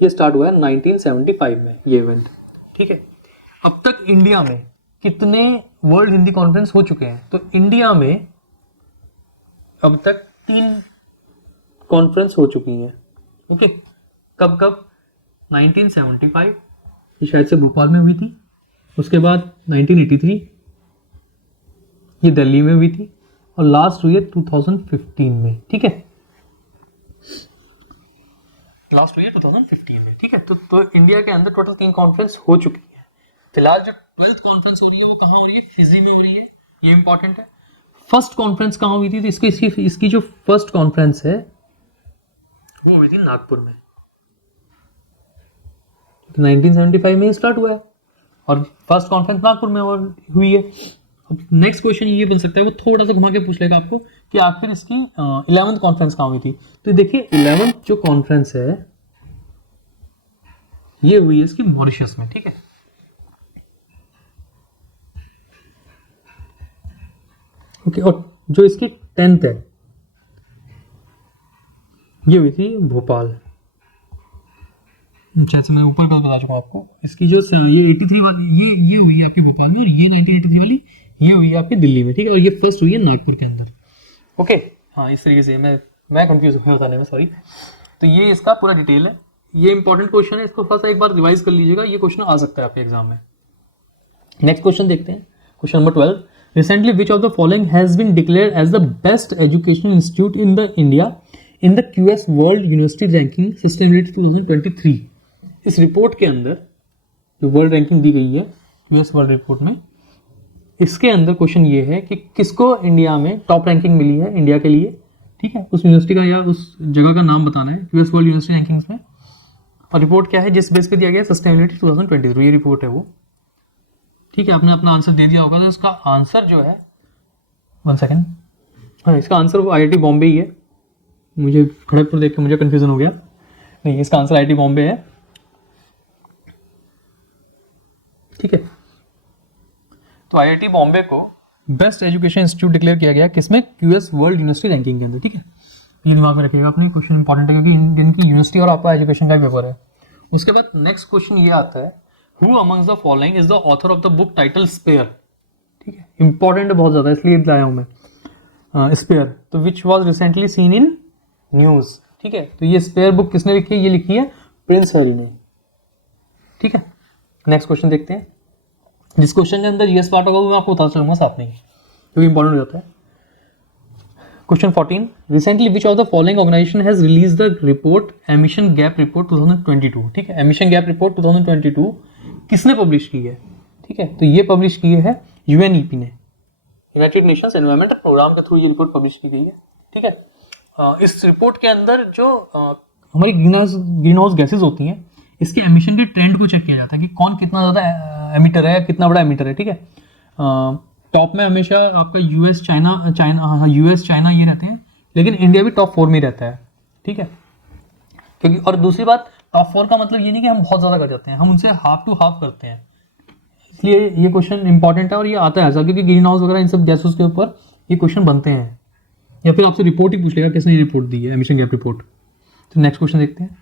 ये स्टार्ट हुआ है 1975 में ये इवेंट। ठीक है, अब तक इंडिया में कितने वर्ल्ड हिंदी कॉन्फ्रेंस हो चुके हैं, तो इंडिया में अब तक 3 कॉन्फ्रेंस हो चुकी हैं। ओके, कब कब, 1975, ये शायद से भोपाल में हुई थी। उसके बाद 1983 ये दिल्ली में हुई थी, और लास्ट हुई है 2015 में। ठीक है, लास्ट हुई है 2015 में। ठीक है, तो इंडिया के अंदर टोटल 3 कॉन्फ्रेंस हो चुकी है। फिलहाल जो 12th कॉन्फ्रेंस हो रही है वो कहाँ हो रही है, फिजी में हो रही है, ये इंपॉर्टेंट है। फर्स्ट कॉन्फ्रेंस कहाँ हुई थी, तो इसकी जो फर्स्ट कॉन्फ्रेंस है वो हुई थी नागपुर में। 1975 में स्टार्ट हुआ है, और फर्स्ट कॉन्फ्रेंस नागपुर में और हुई है। अब नेक्स्ट क्वेश्चन ये बन सकता है, वो थोड़ा सा घुमा के पूछ लेगा आपको कि आखिर इसकी 11th कॉन्फ्रेंस कहाँ हुई थी। तो देखिए 11th जो कॉन्फ्रेंस है ये हुई है इसकी मॉरिशस में। ठीक है, ओके, और जो इसकी 10th है ये हुई थी भोपाल। जैसे मैं ऊपर कल बता चुका हूँ आपको, इसकी जो ये 83 वाली ये हुई है आपकी भोपाल में, और ये 1983 वाली ये हुई है आपकी दिल्ली में। ठीक है, और ये फर्स्ट हुई है नागपुर के अंदर। ओके, हाँ, इस तरीके से मैं कंफ्यूज हुआ बताने में, सॉरी। तो ये इसका पूरा डिटेल है। ये इंपॉर्टेंट क्वेश्चन है, इसको थोड़ा सा एक बार रिवाइज कर लीजिएगा, ये क्वेश्चन आ सकता है आपके एग्जाम में। नेक्स्ट क्वेश्चन देखते हैं, question number 12। Recently which of the following has been declared as the best educational institute in the India in the QS world university ranking sustainability 2023। इस रिपोर्ट के अंदर जो वर्ल्ड रैंकिंग दी गई है US world report में, इसके अंदर question ये है कि किसको इंडिया में टॉप रैंकिंग मिली है इंडिया के लिए। ठीक है, उस यूनिवर्सिटी का या उस जगह का नाम बताना है US वर्ल्ड यूनिवर्सिटी रैंकिंग्स में। और रिपोर्ट क्या है, जिस बेस पे दिया गया सस्टेनेबिलिटी 2023, ये रिपोर्ट है वो। ठीक है, आपने अपना आंसर दे दिया होगा, तो इसका आंसर जो है 1 सेकेंड, हाँ, इसका आंसर वो IIT बॉम्बे ही है। मुझे खड़गपुर देख के मुझे कन्फ्यूजन हो गया, नहीं, इसका आंसर IIT बॉम्बे है। ठीक है, तो IIT बॉम्बे को बेस्ट एजुकेशन इंस्टीट्यूट डिक्लेयर किया गया किसमें, QS वर्ल्ड यूनिवर्सिटी रैंकिंग के अंदर। ठीक है, ये दिमाग में रखिएगा अपने, क्वेश्चन इंपॉर्टेंट है क्योंकि इंडियन की यूनिवर्सिटी और आपका एजुकेशन का पेपर है। उसके बाद नेक्स्ट क्वेश्चन ये आता है, who amongst the following is the author of the book title Spare. ठीक है, इंपॉर्टेंट है बहुत ज़्यादा, इसलिए लाया हूँ मैं स्पेयर। तो विच was recently seen in news. ठीक है, तो ये स्पेयर बुक किसने लिखी है, ये लिखी है प्रिंस हैरी ने। ठीक है, नेक्स्ट क्वेश्चन देखते हैं। जिस क्वेश्चन के अंदर जीएस पार्ट होगा वो मैं आपको बता चलूंगा साथ में, क्योंकि इंपॉर्टेंट हो जाता है। Question 14, recently which of the following organisation has release the report emission gap report 2022। ठीक है, एमिशन गैप रिपोर्ट 2022 किसने पब्लिश की है। ठीक है, तो ये पब्लिश की है UNEP ने, यूनाइटेड नेशंस एनवायरमेंट प्रोग्राम के थ्रू ये रिपोर्ट पब्लिश की गई है। ठीक है, इस रिपोर्ट के अंदर जो हमारी ग्रीन हाउस गैसेज होती हैं, इसके एमिशन के ट्रेंड को चेक किया जाता है कि कौन कितना ज़्यादा एमिटर है, कितना बड़ा एमिटर है। ठीक है, टॉप में हमेशा आपका US चाइना ये रहते हैं, लेकिन इंडिया भी टॉप 4 में रहता है। ठीक है, क्योंकि और दूसरी बात, टॉप 4 का मतलब ये नहीं कि हम बहुत ज़्यादा कर जाते हैं, हम उनसे हाफ टू हाफ करते हैं। इसलिए ये क्वेश्चन इंपॉर्टेंट है और ये आता है ऐसा, क्योंकि ग्रीन हाउस वगैरह इन सब गैसेस के ऊपर ये क्वेश्चन बनते हैं, या फिर आपसे रिपोर्ट ही पूछ लेगा किसने रिपोर्ट दी है, एमिशन गैप रिपोर्ट। तो नेक्स्ट क्वेश्चन देखते हैं।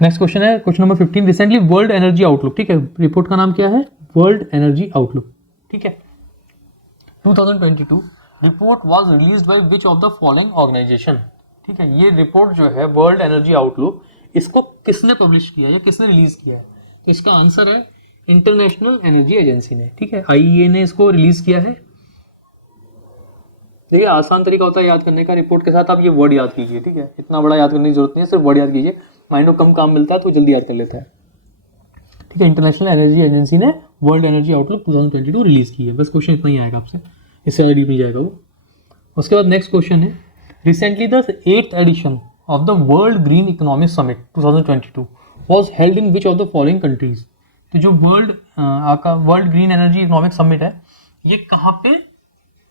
नेक्स्ट क्वेश्चन है question number 15, recently world energy outlook. ठीक है, रिपोर्ट का नाम क्या है, वर्ल्ड एनर्जी आउटलुक। ठीक है, 2022 report was released by which of the following organisation. ठीक है, ये रिपोर्ट जो है वर्ल्ड एनर्जी आउटलुक, इसको किसने पब्लिश किया या किसने रिलीज किया है? तो इसका आंसर है इंटरनेशनल एनर्जी एजेंसी ने। ठीक है, आईईए ने इसको रिलीज किया है। देखिए आसान तरीका होता है याद करने का, रिपोर्ट के साथ आप ये वर्ड याद कीजिए। ठीक है, इतना बड़ा याद करने की जरूरत नहीं है, सिर्फ वर्ड याद कीजिए, माइंड को कम काम मिलता है तो जल्दी याद कर लेता है। ठीक है, इंटरनेशनल एनर्जी एजेंसी ने वर्ल्ड एनर्जी आउटलुक 2022 रिलीज की है। बस क्वेश्चन इतना ही आएगा आपसे, इससे डीप नहीं जाएगा वो। उसके बाद नेक्स्ट क्वेश्चन है, recently the 8th edition of the world green economic summit 2022 was held in which of the following countries. तो जो world green energy economic summit है, ये कहाँ पे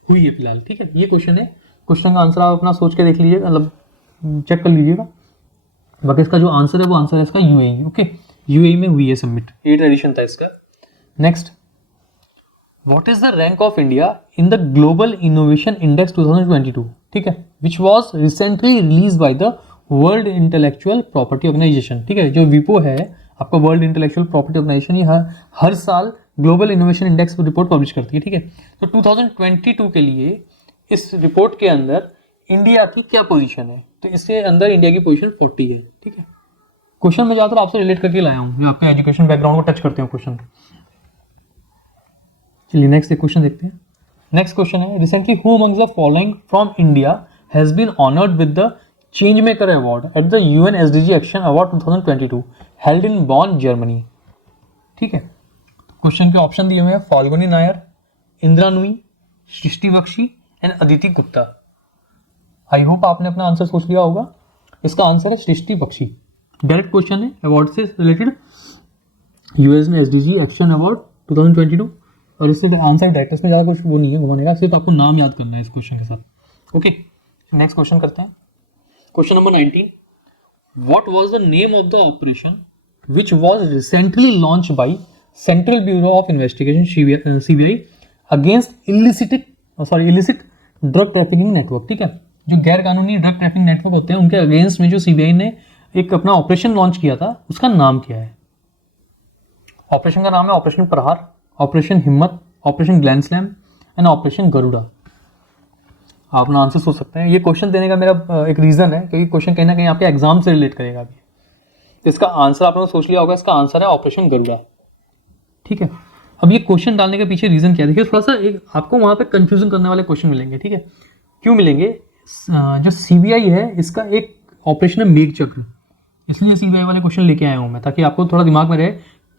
हुई है फिलहाल? ठीक है, ये क्वेश्चन है। क्वेश्चन का आंसर आप अपना सोच के देख लीजिए, मतलब चेक कर लीजिएगा। बाकी इसका जो आंसर है वो आंसर है इसका यूएई। ओके, यूएई में हुई है समिट, 8th एडिशन था इसका। Next, what is the rank of India in the global innovation index 2022? ठीक है, which was recently release by the world intellectual property organisation. ठीक है, जो विपो है आपका वर्ल्ड इंटेलेक्चुअल प्रॉपर्टी ऑर्गेनाइजेशन, ये हर साल global innovation index report publish करती है। ठीक है, तो 2022 के लिए इस रिपोर्ट के अंदर इंडिया की क्या पोजीशन है? तो इसके अंदर इंडिया की पोजीशन 40 है। ठीक है, क्वेश्चन में ज़्यादातर आपसे रिलेट करके लाया हूँ, मैं आपका एजुकेशन बैकग्राउंड को टच करते हैं क्वेश्चन। चलिए नेक्स्ट एक क्वेश्चन देखते हैं। नेक्स्ट क्वेश्चन है, recently who amongst the following from India has been honoured with the change maker award at the UN SDG action award 2022 held in Bonn, Germany. ठीक है, question के option दिए हुए हैं, Falguni Nair, Indira Nooyi, Srishti Bakshi and Aditi Gupta. I hope आपने अपना answer सोच लिया होगा। इसका आंसर है सृष्टि बख्शी। डायरेक्ट क्वेश्चन है, अवार्ड से रिलेटेड, यूएस में एसडीजी एक्शन अवार्ड 2022, और इससे आंसर डायरेक्ट, इसमें ज़्यादा कुछ वो नहीं है घुमाने का, सिर्फ आपको नाम याद करना है इस क्वेश्चन के साथ। ओके, नेक्स्ट क्वेश्चन करते हैं। Question number 19, what was the name of the operation which was recently launch by central bureau of investigation CBI against illicit drug trafficking network. ठीक है, जो गैर कानूनी ड्रग ट्रैफिकिंग नेटवर्क होते हैं उनके अगेंस्ट में जो सीबीआई ने एक अपना ऑपरेशन लॉन्च किया था, उसका नाम क्या है? ऑपरेशन का नाम है ऑपरेशन प्रहार, ऑपरेशन हिम्मत, operation gland slam and operation Garuda. आप अपना आंसर सोच सकते हैं। ये क्वेश्चन देने का मेरा एक रीजन है, क्योंकि क्वेश्चन कहीं ना कहीं आपके एग्जाम से रिलेट करेगा अभी। तो इसका आंसर आप लोगों ने सोच लिया होगा, इसका आंसर है ऑपरेशन गरुड़ा। ठीक है, अब ये क्वेश्चन डालने के पीछे रीजन क्या है? देखिए थोड़ा सा एक आपको वहां पे कंफ्यूजन करने वाले क्वेश्चन मिलेंगे। ठीक है, क्यों मिलेंगे? जो सीबीआई है इसका एक ऑपरेशन है मेघ चक्र, इसलिए सीबीआई वाले क्वेश्चन लेके आया हूं मैं, ताकि आपको थोड़ा दिमाग में रहे।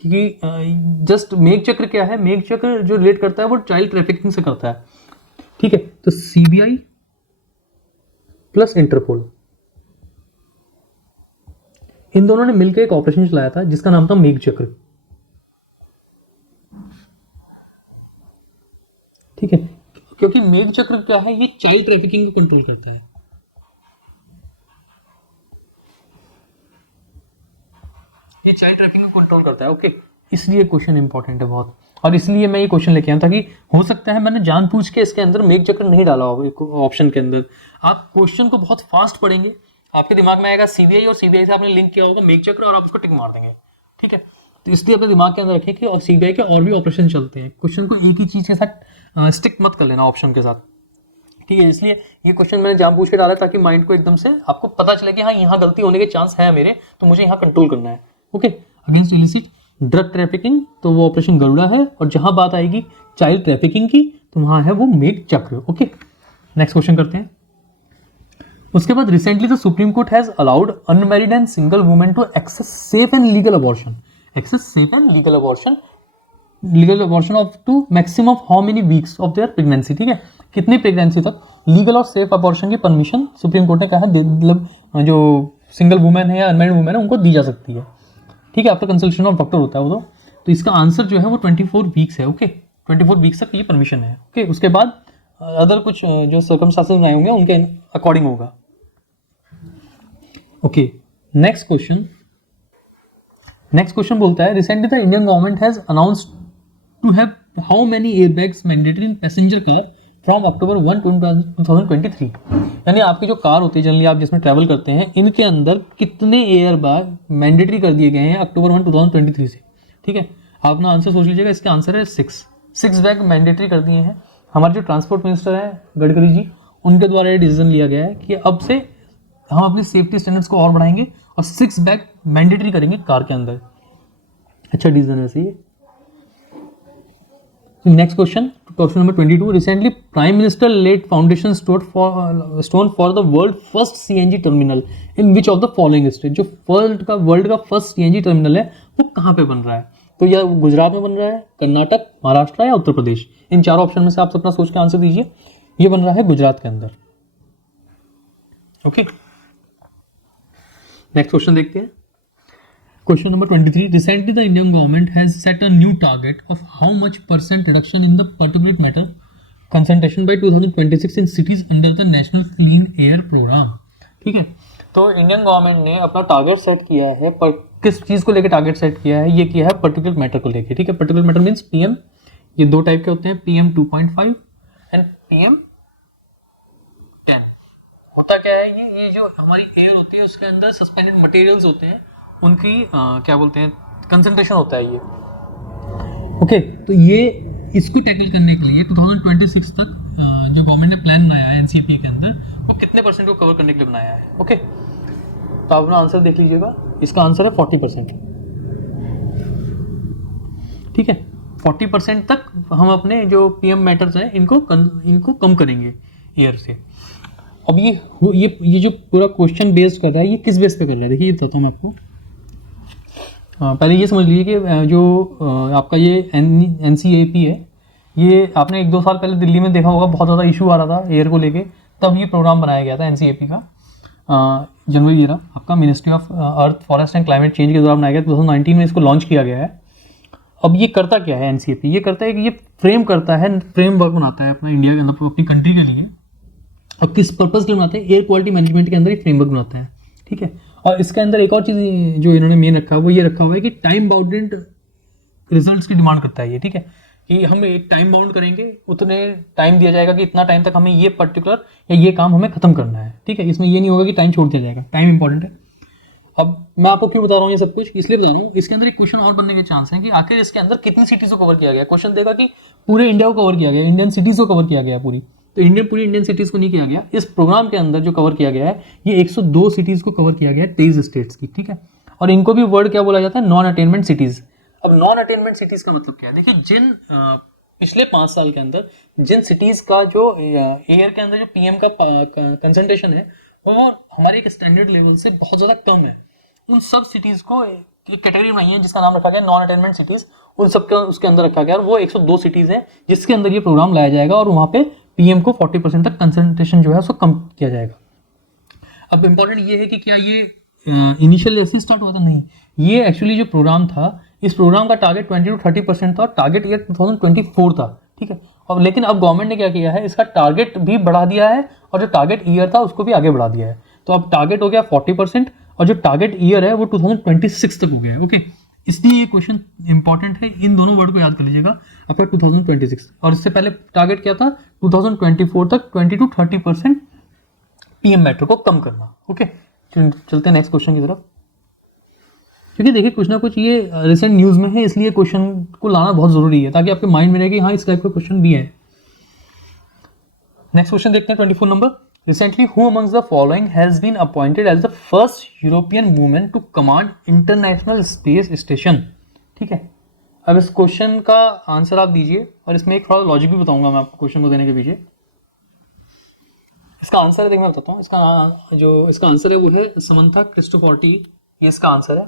क्योंकि जस्ट मेघ चक्र क्या है? मेघ चक्र जो रिलेट करता है वो चाइल्ड ट्रैफिकिंग से करता है। ठीक है, तो सीबीआई प्लस इंटरपोल, इन दोनों ने मिलकर एक ऑपरेशन चलाया था जिसका नाम था मेघ चक्र। ठीक है, क्योंकि मेघ चक्र क्या है? ये चाइल्ड ट्रैफिकिंग को कंट्रोल करता है। ये चाइल्ड ट्रैफिकिंग को कंट्रोल करता है। ओके, इसलिए क्वेश्चन इंपॉर्टेंट है बहुत, और इसलिए मैं ये क्वेश्चन लेके आया, ताकि हो सकता है मैंने जानबूझ के इसके अंदर मेघ चक्र नहीं डाला हो ऑप्शन के अंदर। आप क्वेश्चन को बहुत फास्ट पढ़ेंगे, आपके दिमाग में आएगा सीबीआई, और सीबीआई से आपने लिंक किया होगा मेघ चक्र, और आप उसको टिक मार देंगे। ठीक है, तो इसलिए अपने दिमाग के अंदर रखें कि सीबीआई के और भी ऑपरेशन चलते हैं। क्वेश्चन को एक ही चीज के साथ स्टिक मत कर लेना ऑप्शन के साथ। ठीक है, इसलिए ये क्वेश्चन मैंने जानबूझ के डाला ताकि माइंड को एकदम से आपको पता चले कि हाँ यहाँ गलती होने के चांस है मेरे, तो मुझे यहाँ कंट्रोल करना है। Okay, against illicit drug trafficking तो वो ऑपरेशन गरुड़ा है, और जहां बात आएगी चाइल्ड ट्रैफिकिंग की तो वहां है वो मेघ चक्र। ओके, नेक्स्ट क्वेश्चन करते हैं। उसके बाद recently the supreme court has allowed unmarried and single women to access safe and legal abortion, legal abortion of to maximum of how many weeks of their pregnancy. ठीक है, कितनी pregnancy तक legal और safe abortion की permission supreme court ने कहा है, मतलब जो सिंगल वुमेन है या अनमैरिड वुमेन है उनको दी जा सकती है। ठीक है, आफ्टर कंसल्टेशन ऑफ डॉक्टर होता है वो तो इसका आंसर जो है वो 24 वीक्स है। ओके, 24 वीक्स तक ये परमिशन है। ओके, उसके बाद अदर कुछ जो सर्कमस्टांसेस बनाए होंगे उनके अकॉर्डिंग होगा। ओके, नेक्स्ट क्वेश्चन बोलता है, recently the Indian government has announced to have how many airbags mandatory in passenger car from October 1, 2023। यानी आपकी जो कार होती है जनरली आप जिसमें ट्रैवल करते हैं, इनके अंदर कितने एयर बैग मैंडेटरी कर दिए गए हैं अक्टूबर 1, 2023 से। ठीक है, आप अपना आंसर सोच लीजिएगा। इसका आंसर है 6 बैग मैंडेटरी कर दिए हैं हमारे जो ट्रांसपोर्ट मिनिस्टर हैं गडकरी जी, उनके द्वारा ये डिसीजन लिया गया है कि अब से हम अपनी सेफ्टी स्टैंडर्ड्स को और बढ़ाएंगे और 6 बैग मैंडेटरी करेंगे कार के अंदर। अच्छा डिसीजन है सही। Next question number 22, recently prime minister laid foundation stone for the world first CNG terminal in which of the following state. जो वर्ल्ड का फर्स्ट सीएनजी टर्मिनल है वो कहाँ पे बन रहा है? तो यह गुजरात में बन रहा है, कर्नाटक, महाराष्ट्र या उत्तर प्रदेश। इन चारों ऑप्शन में से आप अपना सोच के आंसर दीजिए। ये बन रहा है गुजरात के अंदर। ओके, नेक्स्ट क्वेश्चन देखते हैं। Question number 23. Recently, the Indian government has set a new target of how much % reduction in the particulate matter concentration by 2026 in cities under the National Clean Air Program. ठीक है, तो Indian government ने अपना target set किया है, पर किस चीज़ को लेकर टारगेट सेट किया है? ये किया है पर्टिकुलेट मैटर को लेकर। ठीक है, पर्टिकुलेट मैटर मीन्स PM। ये दो टाइप के होते हैं, PM 2.5 एंड PM 10। होता क्या है, ये जो हमारी एयर होती है उसके अंदर सस्पेंडेड मटेरियल्स होते हैं, उनकी क्या बोलते हैं, कंसंट्रेशन होता है ये। ओके, तो ये इसको टैकल करने के लिए 2026 तक जो गवर्नमेंट ने प्लान बनाया है एनसीपी के अंदर, वो कितने % को कवर करने के लिए बनाया है? ओके, तो आप अपना आंसर देख लीजिएगा। इसका आंसर है 40%। ठीक है, 40% तक हम अपने जो PM मैटर्स हैं इनको कम करेंगे एयर से। अब ये जो पूरा क्वेश्चन बेस्ड कर रहा है, ये किस बेस पे कर रहा है? देखिए, ये बताता हूँ मैं आपको। पहले ये समझ लीजिए कि जो आपका ये NCAP है, ये आपने 1-2 साल पहले दिल्ली में देखा होगा, बहुत ज़्यादा इशू आ रहा था एयर को लेके, तब ये प्रोग्राम बनाया गया था NCAP का। जनवरी 13 आपका ministry of earth forest and climate change के द्वारा बनाया गया। 2019 में इसको लॉन्च किया गया है। अब ये करता क्या है NCAP? ये करता है कि ये फ्रेम करता है, फ्रेमवर्क बनाता है अपना इंडिया के अंदर, अपनी कंट्री के लिए। और किस पर्पज़ के लिए बनाते हैं? एयर क्वालिटी मैनेजमेंट के अंदर एक फ्रेमवर्क बनाता है। ठीक है, और इसके अंदर एक और चीज़ जो इन्होंने मेन रखा है, वो ये रखा हुआ है कि टाइम बाउंडेड रिजल्ट्स की डिमांड करता है ये। ठीक है, कि हम एक टाइम बाउंड करेंगे, उतने टाइम दिया जाएगा कि इतना टाइम तक हमें ये पर्टिकुलर या ये काम हमें खत्म करना है। ठीक है, इसमें ये नहीं होगा कि टाइम छोड़ दिया जाएगा, टाइम इंपॉर्टेंट है। अब मैं आपको क्यों बता रहा हूँ ये सब कुछ? इसलिए बता रहा हूँ, इसके अंदर एक क्वेश्चन और बनने के चांस हैं कि आखिर इसके अंदर कितनी सिटीज़ को कवर किया गया। क्वेश्चन देगा कि पूरे इंडिया को कवर किया गया, इंडियन सिटीज़ को कवर किया गया पूरी, तो पूरी इंडियन सिटीज़ को नहीं किया गया। इस प्रोग्राम के अंदर जो कवर किया गया है, ये 102 सिटीज़ को कवर किया गया है, 23 स्टेट्स की। ठीक है, और इनको भी वर्ड क्या बोला जाता है? Non attainment cities. अब नॉन अटेनमेंट सिटीज़ का मतलब क्या है? देखिए, जिन पिछले 5 साल के अंदर जिन सिटीज़ का जो एयर के अंदर जो PM का कंसंट्रेशन है, वो हमारे एक स्टैंडर्ड लेवल से बहुत ज़्यादा कम है, उन सब सिटीज़ को कैटेगरी बनाई है जिसका नाम रखा गया नॉन अटेनमेंट सिटीज़। उन सब का उसके अंदर रखा गया, और वो 102 सिटीज़ हैं जिसके अंदर ये प्रोग्राम लाया जाएगा, और वहाँ पे PM को 40% तक कंसंट्रेशन जो है उसको कम किया जाएगा। अब इम्पॉर्टेंट ये है कि क्या ये इनिशियल ऐसे स्टार्ट हुआ था? नहीं, ये एक्चुअली जो प्रोग्राम था, इस प्रोग्राम का टारगेट 20 to 30% था, और टारगेट ईयर 2024 था। ठीक है, और लेकिन अब गवर्नमेंट ने क्या किया है, इसका टारगेट भी बढ़ा दिया है, और जो टारगेट ईयर था उसको भी आगे बढ़ा दिया है। तो अब टारगेट हो गया 40%, और जो टारगेट ईयर है वो 2026 तक हो गया है। ओके, इसलिए ये क्वेश्चन इंपॉर्टेंट है, इन दोनों वर्ड को याद कर लीजिएगा आपका 2026। और इससे पहले टारगेट क्या था? 2024 तक 20 to 30% PM मैटर को कम करना। ओके, चलते हैं नेक्स्ट क्वेश्चन की तरफ। क्योंकि देखिए, कुछ ना कुछ ये रिसेंट न्यूज़ में है, इसलिए क्वेश्चन को लाना बहुत ज़रूरी है, ताकि आपके माइंड में रहे कि हाँ, इस टाइप का क्वेश्चन भी है। नेक्स्ट क्वेश्चन देखते हैं 24 number. Recently, who amongst the following has been appointed as the first European woman to command International Space Station? ठीक है, अब इस क्वेश्चन का आंसर आप दीजिए, और इसमें एक थोड़ा लॉजिक भी बताऊंगा मैं आपको क्वेश्चन को देने के पीछे। इसका आंसर है, देखिए मैं बताता हूँ। इसका आंसर है वो है समंथा क्रिस्टोफोर्टी, ये इसका आंसर है।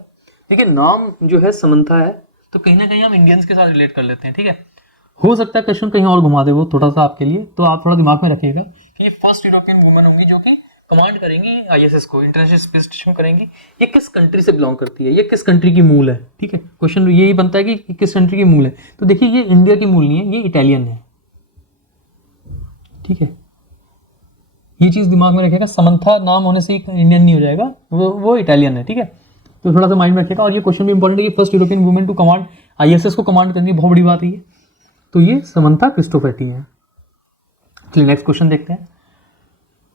देखिए, नाम जो है समंथा है, तो कहीं ना कहीं हम इंडियंस के साथ रिलेट कर लेते हैं। ठीक है, हो सकता है क्वेश्चन कहीं और घुमा दे वो थोड़ा सा आपके लिए, तो आप थोड़ा दिमाग में रखिएगा कि ये फर्स्ट यूरोपियन वुमन होंगी जो कि कमांड करेंगी ISS को, इंटरनेशनल स्पेस स्टेशन करेंगी। ये किस कंट्री से बिलोंग करती है, ये किस कंट्री की मूल है? ठीक है, क्वेश्चन यही बनता है कि किस कंट्री की मूल है। तो देखिए, ये इंडिया की मूल नहीं है, ये इटालियन है। ठीक है, ये चीज़ दिमाग में रखिएगा, समंथा नाम होने से इंडियन नहीं हो जाएगा, वो इटालियन है। ठीक है, तो थोड़ा सा माइंड में रखिएगा। और ये क्वेश्चन भी इंपॉर्टेंट है कि first European women to command ISS को कमांड करनी बहुत बड़ी बात है ये। तो ये समंथा क्रिस्टोफोर्टी है। चलिए नेक्स्ट क्वेश्चन देखते हैं।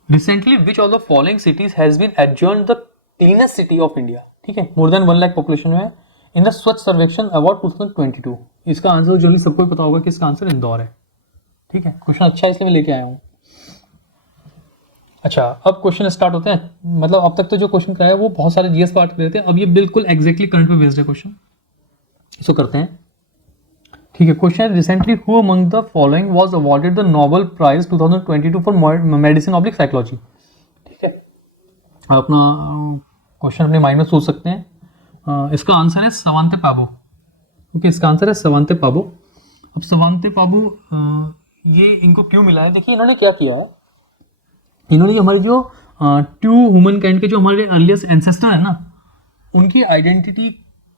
Recently which of the following cities has been adjourned the cleanest city of India? ठीक है, मोर देन 1 लाख पॉपुलेशन में इन द स्वच्छ सर्वेक्षण अवार्ड 2022। इसका आंसर जनरली सबको पता होगा कि इसका आंसर इंदौर है। ठीक है, क्वेश्चन अच्छा है इसलिए मैं लेके आया हूँ। अच्छा, अब क्वेश्चन स्टार्ट होते हैं। मतलब अब तक तो जो क्वेश्चन कराया वो बहुत सारे जीएस पार्ट के थे, अब ये बिल्कुल एग्जैक्टली करंट पे बेस्ड है क्वेश्चन। इसको करते हैं। ठीक है, question recently who among the following was awarded the Nobel prize 2022 for medicine oblique psychology. ठीक है, अपना क्वेश्चन अपने माइंड में सोच सकते हैं। इसका आंसर है सवांते पाबो। ओके, इसका आंसर है सवांते पाबो। अब सवांते पाबो ये इनको क्यों मिला है? देखिए इन्होंने क्या किया है, इन्होंने हमारे जो टू ह्यूमन काइंड के जो हमारे अर्लीस्ट एंसेस्टर है ना, उनकी आइडेंटिटी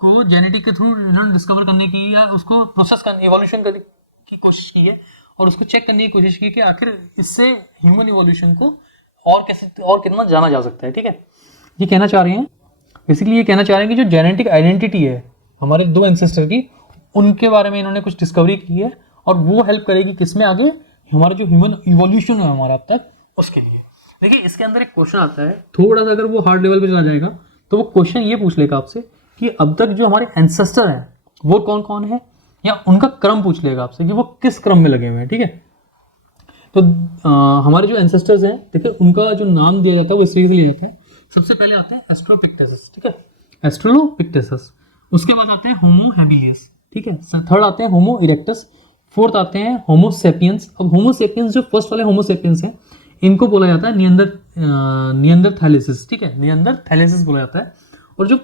को जेनेटिक के थ्रू इन्होंने डिस्कवर करने की या उसको प्रोसेस करने, इवोल्यूशन करने की कोशिश की है, और उसको चेक करने की कोशिश की कि आखिर इससे ह्यूमन इवोल्यूशन को और कैसे और कितना जाना जा सकता है। ठीक है, ये कहना चाह रहे हैं बेसिकली, ये कहना चाह रहे हैं कि जो जेनेटिक आइडेंटिटी है हमारे दो एंसेस्टर की, उनके बारे में इन्होंने कुछ डिस्कवरी की है, और वो हेल्प करेगी किसमें, आगे हमारा जो ह्यूमन इवोल्यूशन है हमारा अब तक, उसके लिए। देखिए इसके अंदर एक क्वेश्चन आता है, थोड़ा सा अगर वो हार्ड लेवल पे चला जाएगा तो वो क्वेश्चन ये पूछ लेगा आपसे कि अब तक जो हमारे एंसेस्टर हैं वो कौन कौन है, या उनका क्रम पूछ लेगा आपसे कि वो किस क्रम में लगे हुए हैं। ठीक है, तो हमारे जो एंसेस्टर्स हैं, देखिए उनका जो नाम दिया जाता है वो इस तरीके से लिया जाता है। सबसे पहले आते हैं एस्ट्रोपिक्टेसिस। ठीक है, एस्ट्रोपिक्टेसिस। उसके बाद आते हैं होमो हैबिलियस। ठीक है, थर्ड आते हैं होमो इरेक्टस। फोर्थ आते हैं होमो सेपियंस। अब होमो सेपियंस जो फर्स्ट वाले होमो सेपियंस हैं, इनको बोला जाता है नियंदरथैलेसिस। ठीक है, नियंदरथैलेसिस बोला जाता है। और जो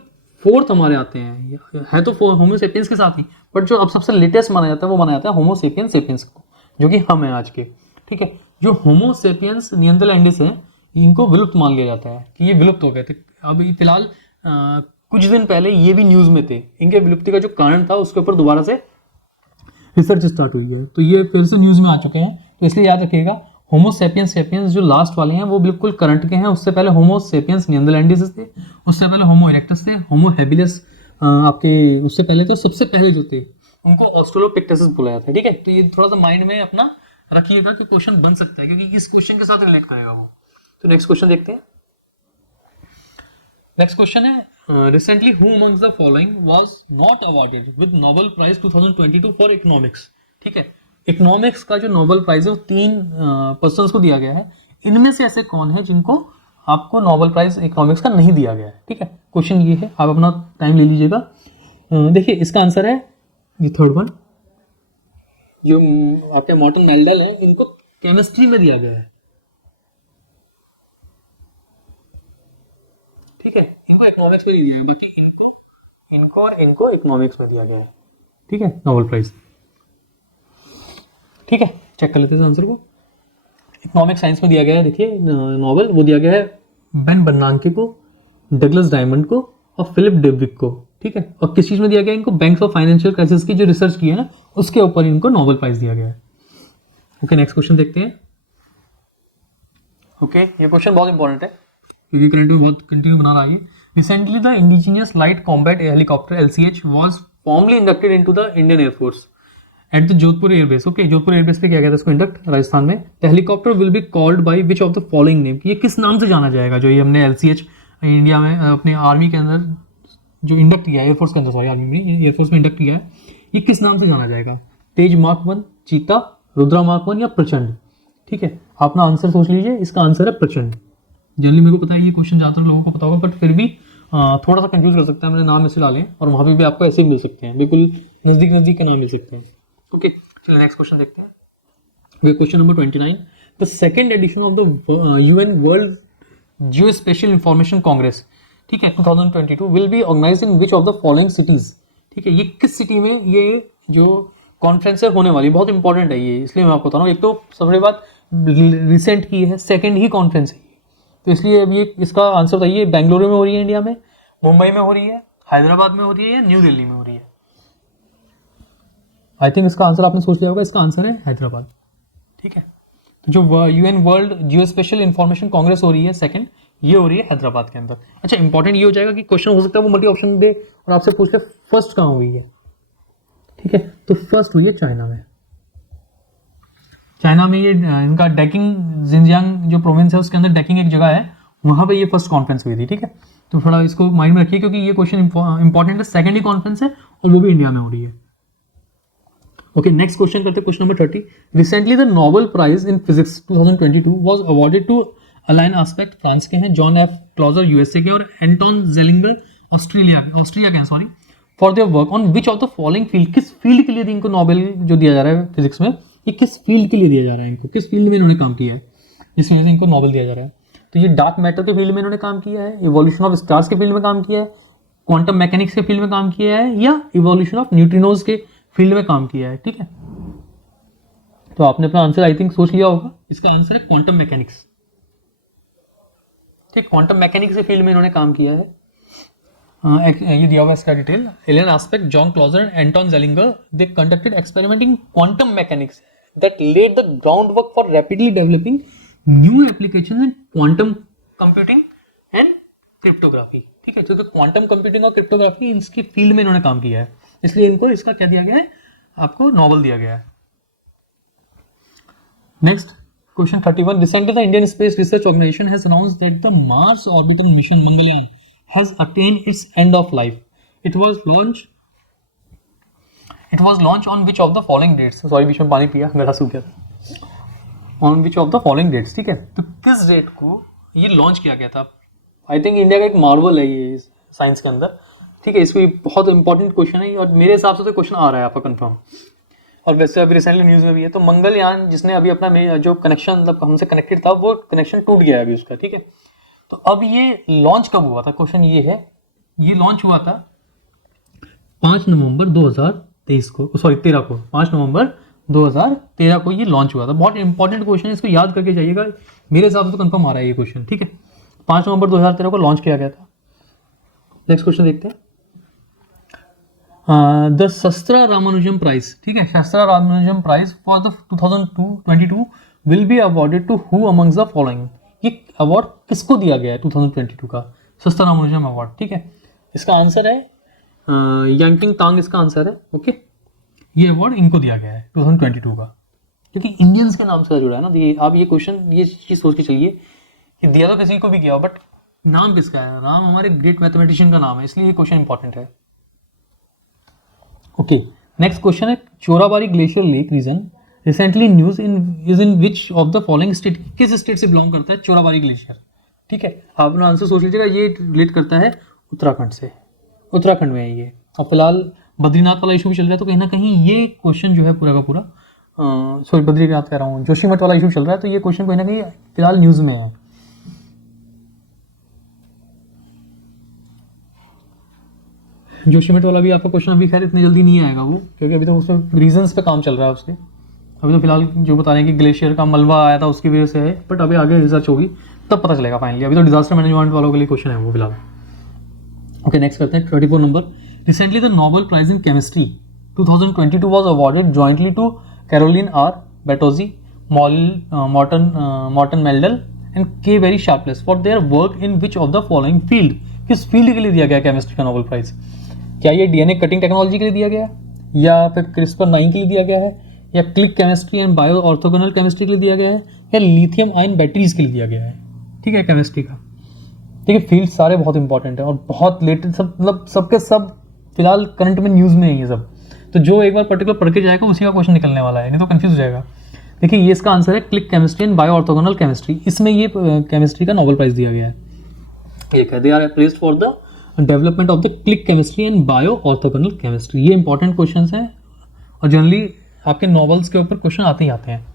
फोर्थ हमारे आते हैं, है तो होमो सेपियंस के साथ ही, बट जो अब सबसे लेटेस्ट माना जाता है वो माना जाता है होमो सेपियंस सेपियंस को, जो कि हम हैं आज के। ठीक है, जो होमो सेपियंस नियंदरलैंडिस है, इनको विलुप्त मान लिया जाता है कि ये विलुप्त हो गए थे। अब फिलहाल कुछ दिन पहले ये भी न्यूज़ में थे, इनके विलुप्ति का जो कारण था उसके ऊपर दोबारा से रिसर्च स्टार्ट हुई है, तो ये फिर से न्यूज़ में आ चुके हैं। तो इसलिए याद रखिएगा, होमो सेपियंस सेपियंस जो लास्ट वाले हैं वो बिल्कुल करंट के हैं। उससे पहले होमो सेपियंस नियंदरलैंडिस थे, उससे पहले होमो इरेक्टस थे, होमो हैबिलियस आपके उससे पहले, तो सबसे पहले जो थे उनको ऑस्ट्रेलोपिक्टेसिस बोला जाता है। ठीक है, तो ये थोड़ा सा माइंड में अपना रखिएगा कि क्वेश्चन बन सकता है, क्योंकि इस क्वेश्चन के साथ रिलेट करेगा वो। तो नेक्स्ट क्वेश्चन देखते हैं। नेक्स्ट क्वेश्चन है recently who amongst the following was not awarded with Nobel prize 2022 for economics. ठीक है, इकोनॉमिक्स का जो नोबेल प्राइज है वो 3 पर्सन्स को दिया गया है। इनमें से ऐसे कौन है जिनको आपको नोबेल प्राइज इकोनॉमिक्स का नहीं दिया गया है? ठीक है, क्वेश्चन ये है, आप अपना टाइम ले लीजिएगा। देखिए इसका आंसर है ये थर्ड वन, जो आपके मॉर्टन मेल्डल है, इनको केमिस्ट्री में दिया गया है। ठीक है, इनको इकोनॉमिक्स में नहीं दिया है, बाकी इनको और इनको इकोनॉमिक्स में दिया गया है। ठीक है, नोबेल प्राइज। ठीक है, चेक कर लेते हैं आंसर को। इकोनॉमिक साइंस में दिया गया है, देखिए नोबेल वो दिया गया है बेन बर्नांके को, डगलस डायमंड को और फिलिप डेब्रिक को। ठीक है, और किस चीज में दिया गया है इनको? बैंक्स ऑफ फाइनेंशियल क्राइसिस की जो रिसर्च की है ना, उसके ऊपर इनको नोबेल प्राइज दिया गया है। ओके, नेक्स्ट क्वेश्चन देखते हैं। ओके, ये क्वेश्चन बहुत इंपॉर्टेंट है क्योंकि करंट में बहुत कंटिन्यू बना रहा है। Recently the indigenous light combat helicopter LCH was formally inducted into the Indian air force at the Jodhpur airbase. Okay, Jodhpur airbase पे किया गया था इसको इंडक्ट, राजस्थान में। The helicopter will be called by which of the following name, ये किस नाम से जाना जाएगा? जो ये हमने LCH इंडिया में अपने आर्मी के अंदर जो इंडक्ट किया है, एयरफोर्स के अंदर, सॉरी आर्मी में, एयरफोर्स में इंडक्ट किया है, ये किस नाम से जाना जाएगा? तेज मार्क 1, चीता, रुद्रा मार्क 1 या प्रचंड? ठीक है, अपना आंसर सोच लीजिए। इसका आंसर है प्रचंड। जनरली मेरे को पता है ये क्वेश्चन ज़्यादातर लोगों को पता होगा, बट फिर भी थोड़ा सा कंफ्यूज कर सकता है, मैंने नाम ऐसे डाले और वहाँ पे भी आपको ऐसे ही मिल सकते हैं, बिल्कुल नज़दीक नज़दीक का नाम मिल सकते हैं। ओके, चलिए नेक्स्ट क्वेश्चन देखते हैं। Question number 29, the second edition of the UN world geo spatial information congress, ठीक है, 2022 will be organised in which of the following cities. ठीक है, ये किस सिटी में ये जो कॉन्फ्रेंस है होने वाली, बहुत इंपॉर्टेंट है ये, इसलिए मैं आपको बता रहा हूँ। एक तो सबसे बात रिसेंट की है, सेकेंड ही कॉन्फ्रेंस है, तो इसलिए अब ये इसका आंसर बताइए। बेंगलुरु में हो रही है इंडिया में, मुंबई में हो रही है, हैदराबाद में हो रही है या न्यू दिल्ली में हो रही है? आई थिंक इसका आंसर आपने सोच लिया होगा, इसका आंसर है हैदराबाद। ठीक है, तो जो UN world geo spatial information Congress हो रही है सेकंड, ये हो रही है हैदराबाद के अंदर। अच्छा, इंपॉर्टेंट ये हो जाएगा कि क्वेश्चन हो सकता है वो मल्टी ऑप्शन दे और आपसे पूछ ले फर्स्ट कहाँ हुई है। ठीक है, तो फर्स्ट हुई है चाइना में। चाइना में ये इनका डेकिंग, जिनजियांग जो प्रोविंस है उसके अंदर डेकिंग एक जगह है, वहाँ पे ये फर्स्ट कॉन्फ्रेंस हुई थी। ठीक है, तो थोड़ा इसको माइंड में रखिए क्योंकि ये क्वेश्चन इंपॉर्टेंट है, सेकेंड ही कॉन्फ्रेंस है और वो भी इंडिया में हो रही है। ओके, नेक्स्ट क्वेश्चन करते हैं, question number 30। Recently the Nobel prize in physics 2022 was awarded to Alain Aspect, France के हैं, जॉन एफ क्लॉजर यूएसए के, और एंटोन जेलिंगर ऑस्ट्रिया के हैं, sorry, for their work on which of the following field, किस field के लिए इनको नोबेल जो दिया जा रहा है फिजिक्स में, ये किस फील्ड के लिए दिया जा रहा है, इनको किस फील्ड में इन्होंने काम किया है, इस वजह से इनको नोबेल दिया जा रहा है। तो ये डार्क मैटर के फील्ड में इन्होंने काम किया है, इवोल्यूशन ऑफ स्टार्स के फील्ड में काम किया है, क्वांटम मैकेनिक्स के फील्ड में काम किया है, या इवोल्यूशन ऑफ न्यूट्रिनोज के फील्ड में काम किया है। ठीक है, तो आपने अपना आंसर आई थिंक सोच लिया होगा। इसका आंसर है क्वांटम मैकेनिक्स। ठीक, क्वांटम मैकेनिक्स के फील्ड में इन्होंने काम किया है। ये दिया हुआ इसका detail, Alain Aspect, John Clauser, Anton Zeilinger, they conducted experiment in quantum mechanics that led the ground work for rapidly developing new application in quantum computing and cryptography. ठीक है, क्योंकि क्वांटम कंप्यूटिंग और क्रिप्टोग्राफी इसके field में इन्होंने काम किया है, इसलिए इनको इसका क्या दिया गया है, आपको नोबेल दिया गया है। Next question 31। Recently the Indian space research organisation has announced that the Mars orbital mission Mangalyaan has attained its end of life. It was launched on which of the following dates? Sorry, बीच में पानी पिया, गला सूख गया। On which of the following dates? ठीक है, तो किस डेट को ये लॉन्च किया गया था? आई थिंक इंडिया का एक मार्वल है ये साइंस के अंदर। ठीक है, इसको बहुत इंपॉर्टेंट क्वेश्चन है और मेरे हिसाब से तो क्वेश्चन आ रहा है आपका कंफर्म, और वैसे अभी रिसेंटली न्यूज़ में भी है। तो मंगलयान जिसने अभी अपना जो कनेक्शन मतलब हमसे कनेक्टेड था वो कनेक्शन टूट गया है अभी उसका। ठीक है, तो अब ये लॉन्च कब हुआ था, क्वेश्चन ये है। ये लॉन्च हुआ था 5 नवंबर 2023 को, सॉरी 13 को, 5 नवंबर 2013 को ये लॉन्च हुआ था। बहुत इंपॉर्टेंट क्वेश्चन है, इसको याद करके जाइएगा, मेरे हिसाब से तो कंफर्म आ रहा है ये क्वेश्चन। ठीक है, 5 नवंबर 2013 को लॉन्च किया गया था। नेक्स्ट क्वेश्चन देखते हैं। द शस्त्रा रामानुजम प्राइज, ठीक है, SASTRA Ramanujan prize for the 2022 will be awarded to who amongst the following. ये अवार्ड किसको दिया गया है 2022 का शस्त्रा रामानुजम अवार्ड? ठीक है, इसका आंसर है यांगटिंग तांग, इसका आंसर है। ओके, ये अवार्ड इनको दिया गया है 2022 का, क्योंकि इंडियंस के नाम से जुड़ा है ना। ये आप ये क्वेश्चन ये चीज सोच के चलिए कि दिया तो किसी को भी गया, बट नाम किसका है? नाम हमारे ग्रेट मैथमेटिशियन का नाम है, इसलिए ये क्वेश्चन इंपॉर्टेंट है। ओके, नेक्स्ट क्वेश्चन है Chorabari glacier lake region recently news is in which of the following state. किस स्टेट से बिलोंग करता है चोराबाड़ी ग्लेशियर? ठीक है, आप अपना आंसर सोच लीजिएगा। ये रिलेट करता है उत्तराखंड से, उत्तराखंड में है ये। अब फिलहाल बद्रीनाथ वाला इशू भी चल रहा है, तो कहीं ना कहीं ये क्वेश्चन जो है पूरा का पूरा, सॉरी बद्रीनाथ कह रहा हूँ, जोशीमठ वाला इशू चल रहा है, तो ये क्वेश्चन कहीं ना कहीं फिलहाल न्यूज़ में है। जोशीमठ वाला भी आपका क्वेश्चन अभी खैर इतनी जल्दी नहीं आएगा वो, क्योंकि अभी तो उसमें रीजंस पे काम चल रहा है उसके। अभी तो फिलहाल जो बता रहे हैं कि ग्लेशियर का मलबा आया था उसकी वजह से है, बट अभी आगे रिसर्च होगी तब पता चलेगा फाइनली। अभी तो डिजास्टर मैनेजमेंट वालों के लिए क्वेश्चन है वो फिलहाल। ओके, नेक्स्ट करते हैं 34 नंबर। Recently the Nobel prize in chemistry 2022 was awarded jointly to Carolyn R Bertozzi, Morten Meldal and K Barry Sharpless for their work in which of the following field. किस field के लिए दिया गया chemistry का Nobel prize? क्या ये DNA cutting technology के लिए दिया गया है, या फिर क्रिस्पर 9 के लिए दिया गया है, या click chemistry and bioorthogonal chemistry के लिए दिया गया है, या लिथियम आयन बैटरीज के लिए दिया गया है? ठीक है, केमिस्ट्री का। ठीक है, फील्ड सारे बहुत इंपॉर्टेंट है और बहुत लेटेस्ट, सब मतलब सबके सब फिलहाल करंट में न्यूज़ में है ये सब। तो जो एक बार पर्टिकुलर पढ़ के जाएगा उसी का क्वेश्चन निकलने वाला है, नहीं तो कंफ्यूज हो जाएगा। देखिए, ये इसका आंसर है click chemistry and bioorthogonal chemistry. इसमें ये केमिस्ट्री का नोबेल प्राइज दिया गया है। एक है they are praised for the development of the click chemistry and bioorthogonal chemistry. ये इंपॉर्टेंट क्वेश्चन हैं और जनरली आपके नॉवेल्स के ऊपर क्वेश्चन आते ही आते हैं।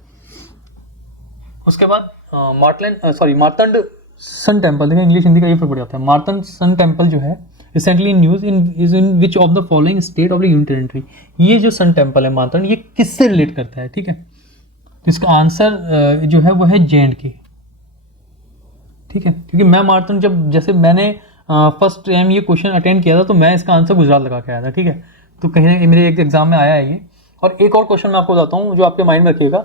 उसके बाद मार्तंड सन टेम्पल, देखिए इंग्लिश हिंदी का ये फर्क पड़ जाता है। मार्तंड सन टेम्पल जो है recently in news is in which of the following state of the union territory. ये जो सन टेम्पल है मार्तंड, ये किससे रिलेट करता है? ठीक है, तो इसका आंसर जो है वो है J&K। ठीक है, क्योंकि मैं मार्तंड जब जैसे मैंने फर्स्ट टाइम ये क्वेश्चन अटेंड किया था तो मैं इसका आंसर गुजरात लगा के आया था। ठीक है, तो कहीं मेरे एक एग्जाम में आया है ये। और एक और क्वेश्चन मैं आपको बताता हूँ जो आपके माइंड में रखिएगा।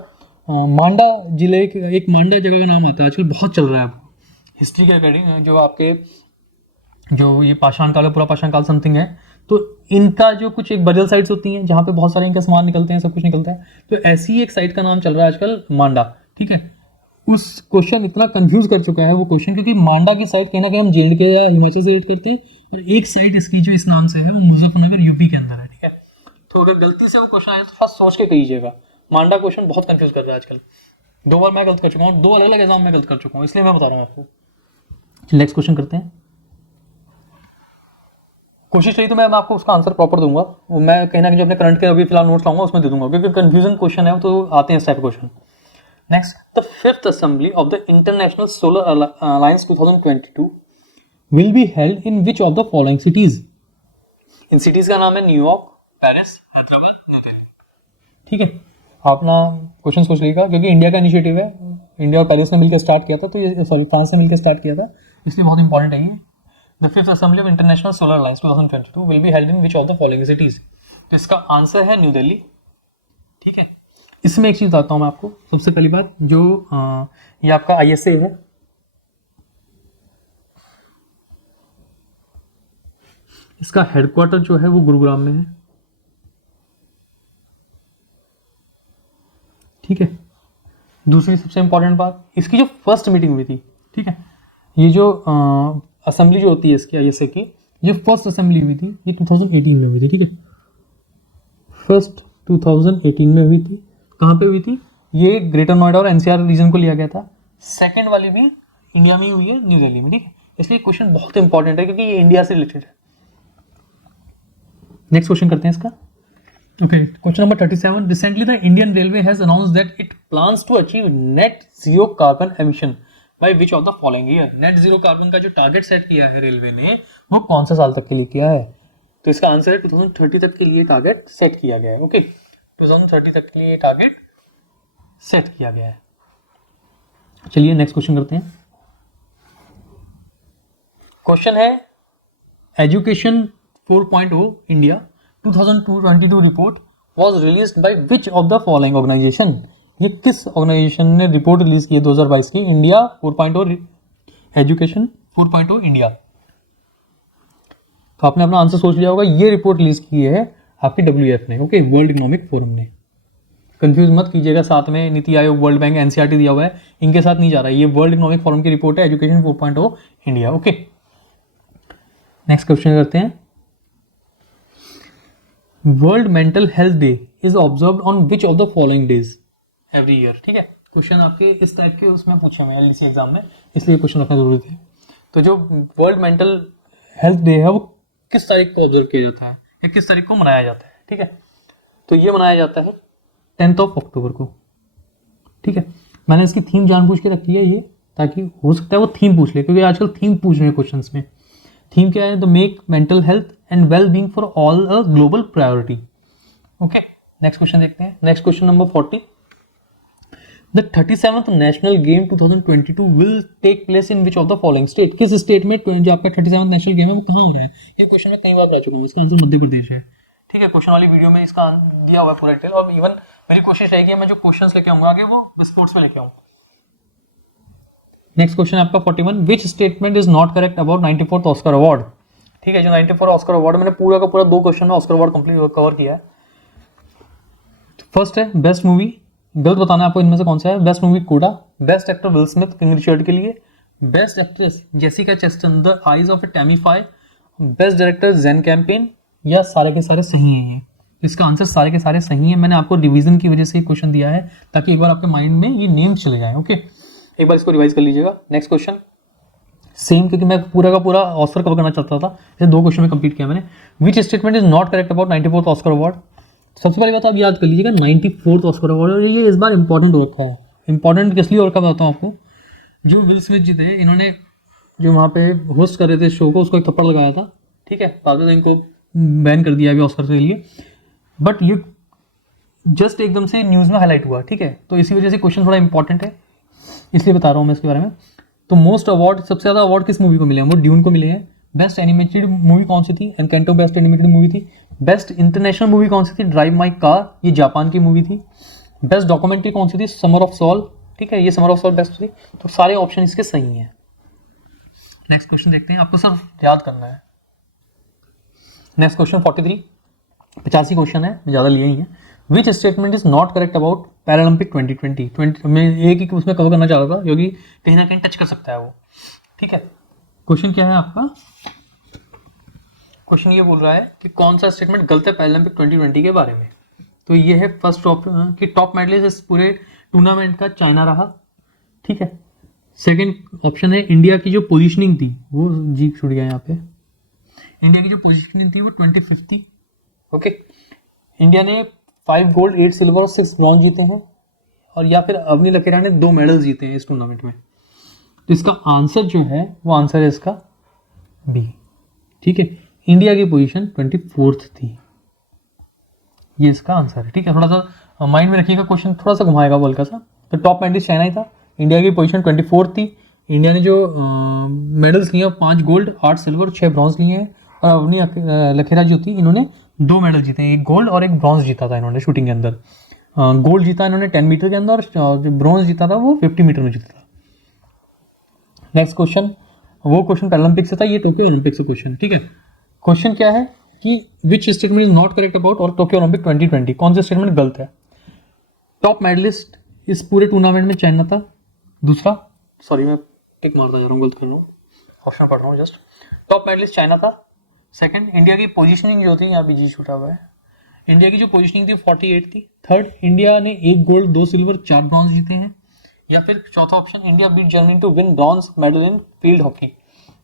मांडा जिले के एक मांडा जगह का नाम आता है, आजकल बहुत चल रहा है आपको हिस्ट्री के अकॉर्डिंग, जो आपके जो ये पाषाण काल, पूरा पाषाण काल समथिंग है, तो इनका जो कुछ एक बरियल साइट्स होती हैं जहाँ पे बहुत सारे इनका सामान निकलते हैं, सब कुछ निकलता है, तो ऐसी एक साइट का नाम चल रहा है आजकल मांडा। ठीक है, उस क्वेश्चन इतना कंफ्यूज कर चुका है वो क्वेश्चन, क्योंकि मांडा की साइट कहीं ना कहीं हम J&K या हिमाचल से रेट करते हैं, और एक साइट इसकी जो इस नाम से है वो मुजफ्फरनगर यूपी के अंदर है। ठीक है, तो तो अगर गलती से वो क्वेश्चन आए तो फर्स्ट सोच के कीजिएगा। मांडा क्वेश्चन बहुत कंफ्यूज कर रहा है आजकल, 2 बार मैं गलत कर चुका हूँ, 2 अलग अलग एग्जाम में गलत कर चुका हूँ, इसलिए मैं बता रहा हूँ आपको। नेक्स्ट क्वेश्चन करते हैं। कोशिश रही तो मैं आपको उसका आंसर प्रॉपर दूंगा, मैं कहीं ना कहीं जो अपने करंट के अभी फिलहाल नोट्स लाऊंगा उसमें दे दूंगा, क्योंकि कंफ्यूजन क्वेश्चन है तो आते हैं इस टाइप के question. Next, the 5th assembly of the international solar alliance 2022 will be held in which of the following cities. In cities का नाम है New York, Paris, Hyderabad, new Delhi. ठीक है, आप अपना क्वेश्चन सोच लीजिएगा, क्योंकि इंडिया का इनिशिएटिव है, इंडिया और पेरिस ने मिलकर स्टार्ट किया था, तो ये सॉरी फ्रांस ने मिलकर स्टार्ट किया था, इसलिए बहुत इंपॉर्टेंट है ये। The 5th Assembly of International Solar Alliance 2022 will be held in which of the following cities? तो इसका आंसर है न्यू दिल्ली। ठीक है, इसमें एक चीज बताता हूं मैं आपको। सबसे पहली बात, जो ये आपका ISA है, इसका हेडक्वार्टर जो है वो गुरुग्राम में है। ठीक है, दूसरी सबसे इंपॉर्टेंट बात, इसकी जो फर्स्ट मीटिंग हुई थी, ठीक है, ये जो असेंबली जो होती है इसकी ISA की, ये फर्स्ट असेंबली हुई थी, ये 2018 में हुई थी। ठीक है, फर्स्ट 2018 में हुई थी। कहाँ पे हुई थी? ये ग्रेटर नोएडा और NCR रीजन को लिया गया था। सेकंड वाली भी इंडिया में हुई है, न्यू दिल्ली में। ठीक है, इसलिए क्वेश्चन बहुत इंपॉर्टेंट है, क्योंकि ये इंडिया से रिलेटेड है। नेक्स्ट क्वेश्चन करते हैं इसका। ओके, question number 37। Recently the Indian railway has announced that it plans to achieve net zero carbon emission by which of the following year. Net zero carbon का जो टारगेट सेट किया है railway ने, वो कौन सा साल तक के लिए किया है? तो इसका आंसर है 2030 तक के लिए टारगेट सेट किया गया है। ओके, 2030 तक के लिए टारगेट सेट किया गया है। चलिए नेक्स्ट क्वेश्चन करते हैं। क्वेश्चन है, education 4.0 India 2022 report was released by which of the following organisation. ये किस ऑर्गेनाइजेशन ने रिपोर्ट रिलीज की है 2022 की? India 4.0 education 4.0 India. तो आपने अपना आंसर सोच लिया होगा, ये रिपोर्ट रिलीज की है आपकी WEF ने, ओके, वर्ल्ड इकोनॉमिक फोरम ने। कंफ्यूज मत कीजिएगा, साथ में NITI Aayog, world bank, NCERT दिया हुआ है, इनके साथ नहीं जा रहा है। ये वर्ल्ड इकोनॉमिक फोरम की रिपोर्ट है, education 4.0 India. Okay, next question करते हैं। World mental health day is observed on which of the following days every year. ठीक है, क्वेश्चन आपके इस टाइप के उसमें पूछे हुए हैं LDC एग्जाम में, इसलिए क्वेश्चन रखना जरूरी थे। तो जो वर्ल्ड मेंटल हेल्थ डे है वो किस तारीख को ऑब्जर्व किया जाता है या किस तारीख को मनाया जाता है? ठीक है, तो ये मनाया जाता है 10 अक्टूबर को। ठीक है, मैंने इसकी थीम जानबूझ के रखी है ये, ताकि हो सकता है वो थीम पूछ ले, क्योंकि आजकल थीम पूछ रहे हैं क्वेश्चंस में। थीम क्या है? The make mental health and well being for all a global priority. Okay, next question देखते हैं। Next question number 40। The 37th national game 2022 will take place in which of the following state. किस state में जो आपका 37th national game है वो कहाँ हो रहा है? ये क्वेश्चन मैं कई बार बता चुका हूँ, इसका आंसर मध्य प्रदेश है। ठीक है, क्वेश्चन वाली वीडियो में इसका दिया हुआ है पूरा डिटेल, और इवन मेरी कोशिश रहेगी मैं जो क्वेश्चंस लेके आऊंगा आगे वो स्पोर्ट्स में लेके आऊँ। नेक्स्ट क्वेश्चन आपका 41। Which statement is not correct about 94th Oscar award. ठीक है, जो 94 ऑस्कर अवार्ड, मैंने पूरा का पूरा 2 क्वेश्चन में ऑस्कर अवार्ड कंप्लीट कवर किया है। फर्स्ट है बेस्ट मूवी, गलत बताना है आपको इनमें से कौन सा है। Best movie CODA, best actor Will Smith King Richard के लिए, best actress Jessica Chastain the eyes of a Tammy Faye, best director Jane Campion, या सारे के सारे सही हैं। ये इसका आंसर सारे के सारे सही है। मैंने आपको रिवीजन की वजह से ये क्वेश्चन दिया है, ताकि एक बार आपके माइंड में ये नेम चले जाए। ओके, एक बार इसको रिवाइज कर लीजिएगा। नेक्स्ट क्वेश्चन सेम, क्योंकि मैं पूरा का पूरा ऑस्कर कवर करना चाहता था, इसे 2 क्वेश्चन में कंप्लीट किया मैंने। Which statement is not correct about 94th Oscar award. सबसे पहली बात आप याद कर लीजिएगा 94th ऑस्कर अवार्ड, और ये इस बार इंपॉर्टेंट हो रखा है। इंपॉर्टेंट किस लिए और कब बताता हूँ आपको। जो विल स्मिथ जी थे, इन्होंने जो वहाँ पे होस्ट कर रहे थे शो को, उसको एक थप्पड़ लगाया था। ठीक है, बाद में इनको बैन कर दिया अभी ऑस्कर के लिए, बट ये जस्ट एकदम से न्यूज़ में हाईलाइट हुआ। ठीक है, तो इसी वजह से क्वेश्चन थोड़ा इंपॉर्टेंट है, इसलिए बता रहा हूँ मैं इसके बारे में। तो मोस्ट अवार्ड, सबसे ज़्यादा अवार्ड किस मूवी को मिले हैं? वो ड्यून को मिले हैं। बेस्ट एनिमेटेड मूवी कौन सी थी? एनकेंटो बेस्ट एनिमेटेड मूवी थी। बेस्ट इंटरनेशनल मूवी कौन सी थी? ड्राइव माई कार, ये जापान की मूवी थी। बेस्ट डॉक्यूमेंट्री कौन सी थी? Summer of soul. ठीक है, ये समर ऑफ सॉल बेस्ट थी। तो सारे ऑप्शन इसके सही हैं। नेक्स्ट क्वेश्चन देखते हैं, आपको सिर्फ याद करना है। नेक्स्ट क्वेश्चन 43, 85 क्वेश्चन है, ज़्यादा लिए ही है। Which statement is not correct about Paralympic 2020। मैं एक ही उसमें कवर करना चाह रहा था, क्योंकि कहीं ना कहीं टच कर सकता है वो। ठीक है, क्वेश्चन क्या है आपका? क्वेश्चन ये बोल रहा है कि कौन सा स्टेटमेंट गलत है पैरालंपिक 2020 के बारे में। तो ये है फर्स्ट ऑप्शन कि टॉप मेडलिस्ट इस पूरे टूर्नामेंट का चाइना रहा, ठीक है। सेकंड ऑप्शन है इंडिया की जो पोजीशनिंग थी वो जी छूट गया यहाँ पे, इंडिया की जो पोजीशनिंग थी वो 25th थी, ओके। इंडिया ने 5 गोल्ड 8 सिल्वर और 6 ब्रॉन्ज जीते हैं, और या फिर अवनी लखेरा ने 2 मेडल जीते हैं इस टूर्नामेंट में। तो इसका आंसर जो है वो आंसर है इसका बी, ठीक है। इंडिया की पोजीशन 24th थी, ये इसका आंसर है, ठीक है। थोड़ा सा माइंड में रखिएगा, क्वेश्चन थोड़ा सा घुमाएगा हल्का सा। तो टॉप मेडलिस्ट चाइना ही था, इंडिया की पोजीशन 24th थी। इंडिया ने जो मेडल्स लिए 5 गोल्ड 8 सिल्वर 6 ब्रॉन्ज लिए हैं, और अवनी लखेरा जो थी इन्होंने 2 मेडल जीते हैं, 1 गोल्ड और 1 ब्रॉन्ज जीता था इन्होंने शूटिंग के अंदर। गोल्ड जीता इन्होंने 10 मीटर के अंदर, और जो ब्रॉन्ज जीता था वो 50 मीटर में जीता था। नेक्स्ट क्वेश्चन, वो क्वेश्चन पैरालंपिक से था, ये टोक्यो ओलंपिक से क्वेश्चन, ठीक है। क्वेश्चन क्या है कि which statement is not correct about और टोक्यो ओलंपिक 2020, कौन सा स्टेटमेंट गलत है। टॉप मेडलिस्ट इस पूरे टूर्नामेंट में चाइना था। दूसरा, सॉरी मैं टिक मारता जा रहा हूँ, गलत कर रहा हूँ, ऑप्शन पढ़ रहा हूँ जस्ट। टॉप मेडलिस्ट चाइना था। सेकंड, इंडिया की पोजीशनिंग जो थी, यहाँ पे जी छूटा हुआ है, इंडिया की जो पोजीशनिंग थी 48 थी। थर्ड, इंडिया ने 1 गोल्ड 2 सिल्वर 4 ब्रॉन्ज जीते हैं। या फिर चौथा option, India beat Germany to win bronze medal in field hockey,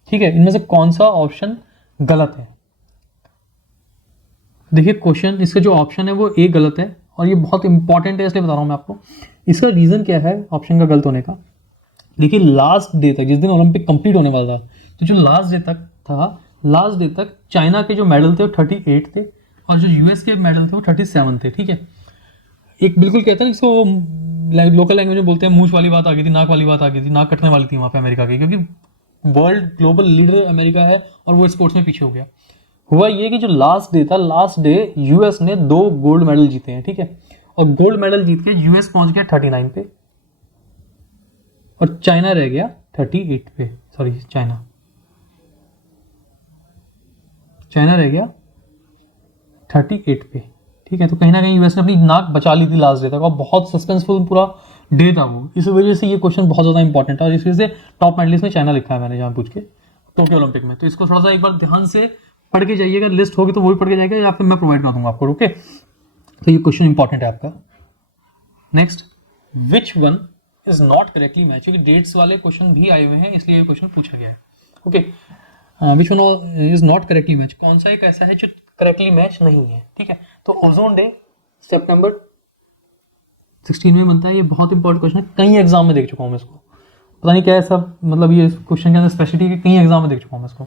ठीक है। इनमें से कौन सा ऑप्शन गलत है। देखिए क्वेश्चन, इसका जो ऑप्शन है वो ए गलत है, और ये बहुत इंपॉर्टेंट है इसलिए बता रहा हूँ मैं आपको। इसका रीजन क्या है ऑप्शन का गलत होने का। देखिए लास्ट डे तक, जिस दिन ओलंपिक कंप्लीट होने वाला था, तो जो लास्ट डे तक था, लास्ट डे तक चाइना के जो मेडल थे वो 38 थे, और जो यूएस के मेडल थे वो 37 थे, ठीक है। एक बिल्कुल कहते हैं इसको लोकल लैंग्वेज में बोलते हैं, मूछ वाली बात आ गई थी, नाक वाली बात आ गई थी, नाक कटने वाली थी वहाँ पे अमेरिका की, क्योंकि वर्ल्ड ग्लोबल लीडर अमेरिका है और वो स्पोर्ट्स में पीछे हो गया। हुआ ये कि जो लास्ट डे था, लास्ट डे यूएस ने 2 गोल्ड मेडल जीते हैं, ठीक है। और गोल्ड मेडल जीत के यूएस पहुंच गया 39 पे, और चाइना रह गया 38 पे, सॉरी चाइना रह गया 38 पे, ठीक है। तो कहीं ना कहीं यूएस ने अपनी नाक बचा ली थी लास्ट डे तक, और बहुत सस्पेंसफुल पूरा डे था वो। इस वजह से ये क्वेश्चन बहुत ज़्यादा इंपॉर्टेंट है, और इस वजह से टॉप मेडलिस्ट में चाइना लिखा है मैंने जहाँ पूछ के टोक्यो ओलंपिक में। तो इसको थोड़ा सा एक बार ध्यान से पढ़ के जाइएगा, लिस्ट होगी तो वो भी पढ़ के जाएगा, या फिर मैं प्रोवाइड कर दूंगा आपको, ओके। तो ये क्वेश्चन इंपॉर्टेंट है आपका। Next, which one is not correctly match, क्योंकि डेट्स वाले क्वेश्चन भी आए हुए हैं इसलिए ये क्वेश्चन पूछा गया है, okay. Which one is not correctly match, कौन सा एक ऐसा है जो करेक्टली मैच नहीं है, ठीक है। तो ओजोन डे सितंबर 16 में बनता है, ये बहुत इंपॉर्टेंट क्वेश्चन है, कई एग्जाम में देख चुका हूँ मैं इसको, पता नहीं क्या है सब, मतलब ये क्वेश्चन के अंदर स्पेशलिटी है, कई एग्जाम में देख चुका हूँ मैं इसको।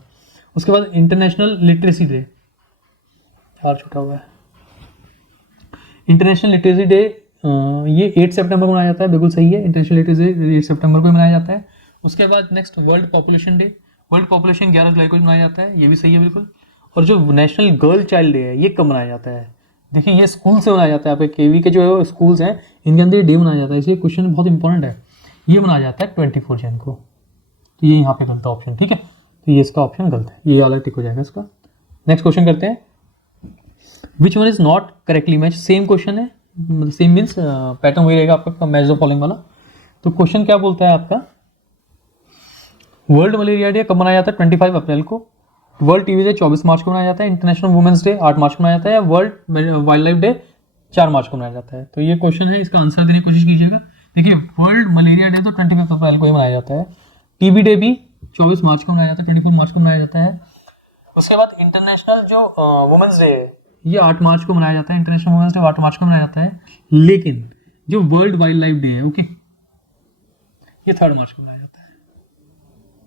उसके बाद इंटरनेशनल लिटरेसी डे, यार छूटा हुआ है, इंटरनेशनल लिटरेसी डे ये 8 सितंबर को मनाया जाता है, बिल्कुल सही है, इंटरनेशनल लिटरेसी 8 सितंबर को मनाया जाता है। उसके बाद next world population day, world population 11 जुलाई को मनाया जाता है, ये भी सही है बिल्कुल। और जो नेशनल गर्ल चाइल्ड डे है ये कब मनाया जाता है, देखिए ये स्कूल से मनाया जाता है, आपके केवी के जो स्कूल्स हैं इनके अंदर ये डे मनाया जाता है, इसलिए क्वेश्चन बहुत इंपॉर्टेंट है। ये मनाया जाता है 24 जन को, तो ये यहाँ पे गलत ऑप्शन, ठीक है। तो ये इसका ऑप्शन गलत है, ये वाला टिक हो जाएगा इसका। नेक्स्ट क्वेश्चन करते हैं, which one is not correctly match, same question है, मतलब सेम मीन्स पैटर्न वही रहेगा आपका, मैच द फॉलोइंग वाला। तो क्वेश्चन क्या बोलता है आपका, वर्ल्ड मलेरिया डे कब मनाया जाता है 25 अप्रैल को, वर्ल्ड टीबी डे 24 मार्च को मनाया जाता है, इंटरनेशनल वुमेंस डे 8 मार्च को मनाया जाता है, वर्ल्ड वाइल्ड लाइफ डे 4 मार्च को मनाया जाता है। तो ये क्वेश्चन है, इसका आंसर देने की कोशिश कीजिएगा। देखिए वर्ल्ड मलेरिया डे तो 25 अप्रैल को ही मनाया जाता है, टीबी डे भी 24 मार्च को मनाया जाता है, 24 मार्च को मनाया जाता है। उसके बाद इंटरनेशनल जो वुमेंस डे है ये 8 मार्च को मनाया जाता है, इंटरनेशनल वुमेंस डे 8 मार्च को मनाया जाता है। लेकिन जो वर्ल्ड वाइल्ड लाइफ डे है, ओके, ये 3 मार्च को मनाया जाता है,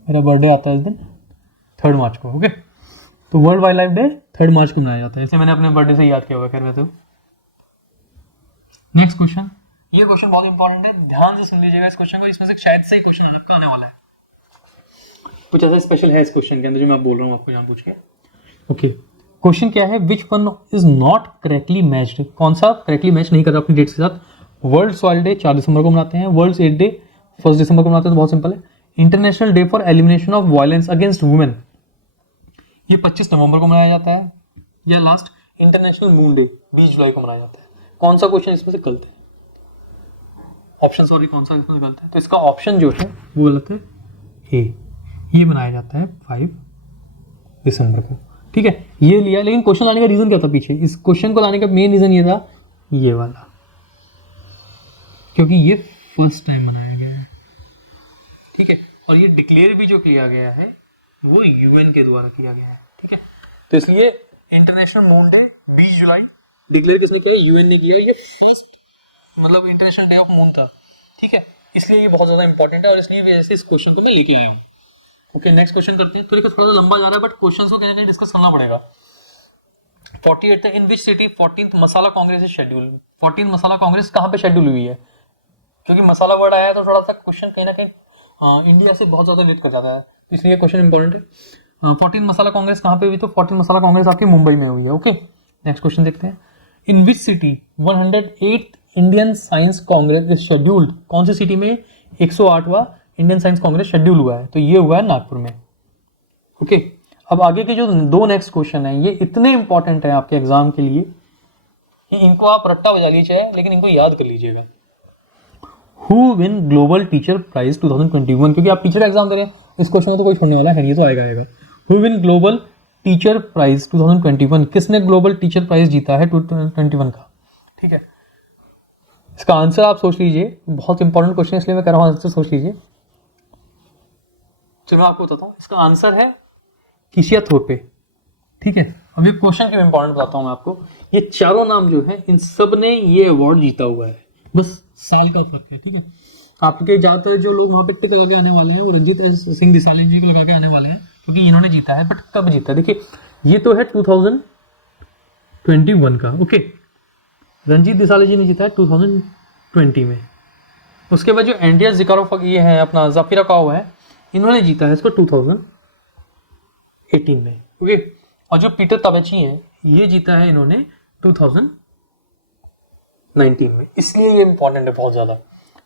मेरा बर्थडे आता है इस दिन 3 मार्च को, ओके। तो वर्ल्ड वाइल्ड लाइफ डे 3 मार्च को मनाया जाता है, इसे मैंने अपने बर्थडे से याद किया हुआ, खैर वैसे। नेक्स्ट क्वेश्चन, ये क्वेश्चन बहुत इंपॉर्टेंट है, ध्यान से सुन लीजिएगा इस क्वेश्चन को, इसमें से शायद से ही क्वेश्चन अलग का आने वाला है, कुछ ऐसा स्पेशल है इस क्वेश्चन के अंदर जो मैं बोल रहा हूँ आपको जान पूछ के, ओके। क्वेश्चन क्या है, which one is not correctly matched, कौन सा करेक्टली मैच नहीं कर रहा अपनी डेट्स के साथ। वर्ल्ड सॉइल डे 4 दिसंबर को मनाते हैं, वर्ल्ड एड डे 1 दिसंबर को मनाते हैं, तो बहुत सिंपल है। International day for elimination of violence against women ये 25 नवंबर को मनाया जाता है, या लास्ट इंटरनेशनल मून डे 20 जुलाई को मनाया जाता है। कौन सा क्वेश्चन इसमें से गलत है, ऑप्शन सॉरी कौन सा इसमें से गलत है, तो इसका ऑप्शन जो है वो गलत है, ए, ये मनाया जाता है 5 दिसंबर को। ठीक है, ये लिया, लेकिन क्वेश्चन लाने का रीज़न क्या था पीछे, इस क्वेश्चन को लाने का मेन रीज़न ये था, ये वाला, क्योंकि ये फर्स्ट टाइम बनाया गया है, ठीक है, और ये डिक्लेयर भी जो किया गया है वो यूएन के द्वारा किया गया है, ठीक है, तो इसलिए इंटरनेशनल मून डे 20 जुलाई डिक्लेयर किसने किया, यूएन ने किया, ये फर्स्ट मतलब इंटरनेशनल डे ऑफ मून था, ठीक है, इसलिए ये बहुत ज्यादा इंपॉर्टेंट है और इसलिए वजह से इस क्वेश्चन को मैं लेके आया हूँ। ओके, नेक्स्ट क्वेश्चन करते हैं, थोड़ा सा लंबा जा रहा है बट क्वेश्चन को कहीं ना कहीं डिस्कस करना पड़ेगा। 48 in which city 14th masala Congress is schedule, 14 masala Congress कहाँ पे शेड्यूल हुई है, क्योंकि मसाला वर्ड आया है तो थोड़ा सा क्वेश्चन कहीं ना कहीं इंडिया से बहुत ज्यादा रिलेट कर जाता है, इसलिए क्वेश्चन इंपॉर्टेंट है। 14 मसाला कांग्रेस कहाँ पे हुई, तो 14 मसाला कांग्रेस आपकी मुंबई में हुई है। ओके, नेक्स्ट क्वेश्चन देखते हैं, in which city 108 Indian Science Congress is scheduled, कौन सी सिटी में 108वां इंडियन साइंस कांग्रेस शेड्यूल हुआ है, तो ये हुआ है नागपुर में। ओके, अब आगे के जो दो नेक्स्ट क्वेश्चन है ये इतने इंपॉर्टेंट है आपके एग्जाम के लिए कि इनको आप रट्टा बजा लीजिए, लेकिन इनको याद कर लीजिएगा। Who win global teacher prize 2021, क्योंकि आप टीचर का एग्जाम दे रहे हैं, इस क्वेश्चन को तो कोई छोड़ने वाला है, ये तो आएगा। Who win global teacher prize 2021, किसने ग्लोबल टीचर प्राइज जीता है 2021 का, ठीक है, इसका आंसर आप सोच लीजिए, बहुत इंपॉर्टेंट क्वेश्चन है इसलिए मैं कह रहा हूँ आंसर सोच लीजिए। चलो मैं आपको बताता हूँ, इसका आंसर है किशिया थोरपे, ठीक है। अब ये क्वेश्चन क्यों इंपॉर्टेंट बताता हूँ मैं आपको, ये चारों नाम जो है इन सब ने ये अवार्ड जीता हुआ है, बस साल का फर्क है, ठीक है। आपके ज्यादातर जो लोग वहाँ पे टिक लगा के आने वाले हैं वो रंजीत सिंह दिसाली जी को लगा के आने वाले हैं, क्योंकि इन्होंने जीता है, बट कब जीता है देखिए, ये तो है 2021 का। ओके, रंजीत दिसाली जी ने जीता है 2020 में। उसके बाद जो एंडिया जिकारोफ ये है अपना जाफिरा काओ है, इन्होंने जीता है इसको 2018 में। ओके, और जो पीटर तबेची है ये जीता है इन्होंने 2019 में, इसलिए ये इंपॉर्टेंट है बहुत ज्यादा,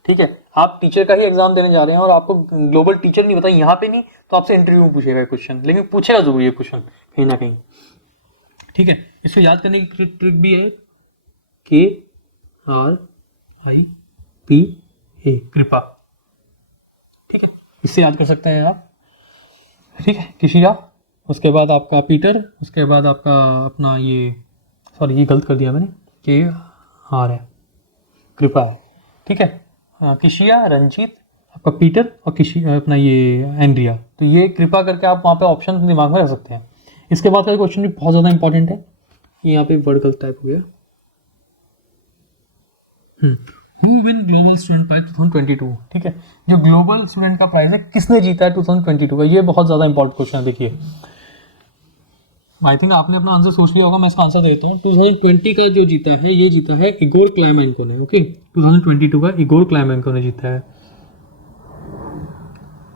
ठीक है। आप टीचर का ही एग्जाम देने जा रहे हैं और आपको ग्लोबल टीचर नहीं पता, यहाँ पे नहीं तो आपसे इंटरव्यू में पूछेगा क्वेश्चन, लेकिन पूछेगा जरूर ये क्वेश्चन कहीं ना कहीं, ठीक है। इसको याद करने की ट्रिक भी है, KRIPA, कृपा, ठीक है, इससे याद कर सकते हैं आप, ठीक है। किशिया, उसके बाद आपका पीटर, उसके बाद आपका अपना ये, सॉरी ये गलत कर दिया मैंने, KR है, कृपा है, ठीक है। किशिया, रंजीत, आपका पीटर और अपना ये एंड्रिया, तो ये कृपा करके आप वहाँ पे ऑप्शन दिमाग में रख सकते हैं। इसके बाद का क्वेश्चन भी बहुत ज़्यादा इंपॉर्टेंट है, यहाँ पे वर्ड गलत टाइप हो गया। Who win global student prize 2022, ठीक है, जो ग्लोबल स्टूडेंट का प्राइज है किसने जीता है 2022 का, ये बहुत ज्यादा इंपॉर्टेंट क्वेश्चन है। देखिए, आई थिंक आपने अपना आंसर सोच लिया होगा, मैं इसका आंसर देता हूँ। 2020 का जो जीता है ये जीता है इगोर क्लाइमेंको ने। ओके, 2022 का इगोर क्लाइमेंको ने जीता है,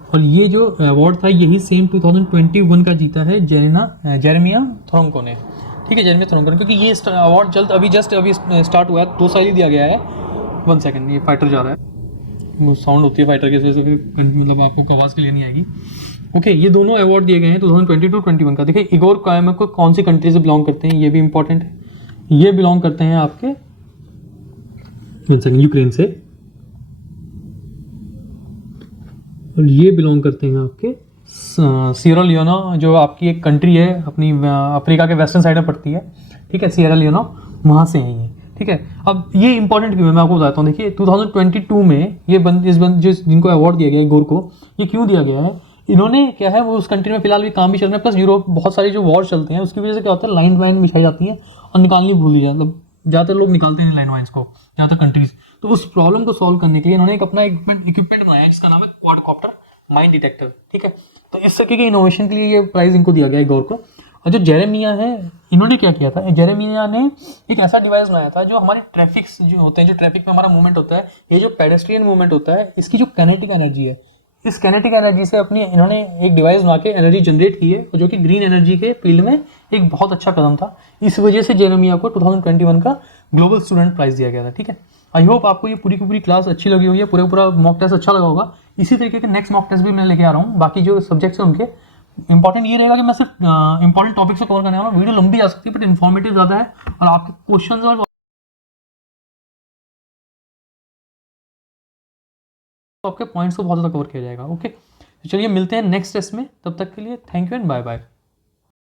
और ये जो अवार्ड था यही सेम 2021 का जीता है जेरेमिया थोरंको ने, ठीक है, जेरेमिया थोरंको ने, क्योंकि ये अवार्ड जस्ट अभी स्टार्ट हुआ है, 2 साल ही दिया गया है। 1 सेकंड, ये फाइटर जा रहा है, साउंड होती है फाइटर की वजह से, फिर मतलब आपको आवाज़ क्लियर नहीं आएगी। ओके, ये दोनों अवार्ड दिए गए हैं 2022-21 का। देखिए, इगोर क्लाइमेंको कौन सी कंट्री से बिलोंग करते हैं, ये भी इंपॉर्टेंट है, ये बिलोंग करते हैं आपके यूक्रेन से, और ये बिलोंग करते हैं आपके सियरा लियोना, जो आपकी एक कंट्री है अपनी अफ्रीका के वेस्टर्न साइड में पड़ती है, ठीक है, सियरा लियोना, वहाँ से हैं ये, ठीक है। अब ये इंपॉर्टेंट क्यों है मैं आपको बताता हूँ। देखिए, 2022 में ये जिनको अवार्ड दिया गया है इगोर को, ये क्यों दिया गया है, इन्होंने क्या है वो उस कंट्री में फिलहाल भी काम भी चल रहा है, प्लस यूरोप बहुत सारी जो वॉर चलते हैं उसकी वजह से क्या होता है, लाइन वाइन बिछाई जाती है और निकालनी भूल जाए, मतलब ज़्यादातर लोग निकालते हैं लाइन वाइन्स को, ज़्यादातर कंट्रीज। तो उस प्रॉब्लम को सॉल्व करने के लिए इन्होंने एक अपना इक्विपमेंट बनाया जिसका नाम है क्वाडकॉप्टर माइन डिटेक्टर, ठीक है। तो इस तरीके के इनोवेशन के लिए ये प्राइज इनको दिया गया है इगोर को। और जो जेरेमिया है, इन्होंने क्या किया था, जेरेमिया ने एक ऐसा डिवाइस बनाया था जो हमारे ट्रैफिक जो होते हैं, जो ट्रैफिक में हमारा मूवमेंट होता है, ये जो पेडेस्ट्रियन मूवमेंट होता है, इसकी जो कैनेटिक एनर्जी है, इस कैनेटिक एनर्जी से अपनी इन्होंने एक डिवाइस बना के एनर्जी जनरेट की है, जो कि ग्रीन एनर्जी के फील्ड में एक बहुत अच्छा कदम था। इस वजह से जेरेमिया को 2021 का ग्लोबल स्टूडेंट प्राइज दिया गया था, ठीक है। आई होप आपको ये पूरी की पूरी क्लास अच्छी लगी हुई है, पूरा मॉक टेस्ट अच्छा लगा होगा। इसी तरीके के नेक्स्ट मॉक टेस्ट भी मैं लेके आ रहा हूँ। बाकी जो सब्जेक्ट्स हैं उनके इंपॉर्टेंट ये रहेगा कि मैं सिर्फ इंपॉर्टेंट टॉपिक से कवर करने वाला हूँ। वीडियो लंबी जा सकती है बट इन्फॉर्मेटिव ज़्यादा है, और आपके क्वेश्चन और आपके पॉइंट्स को बहुत ज़्यादा कवर किया जाएगा। ओके, तो चलिए मिलते हैं नेक्स्ट टेस्ट में, तब तक के लिए thank you and bye bye.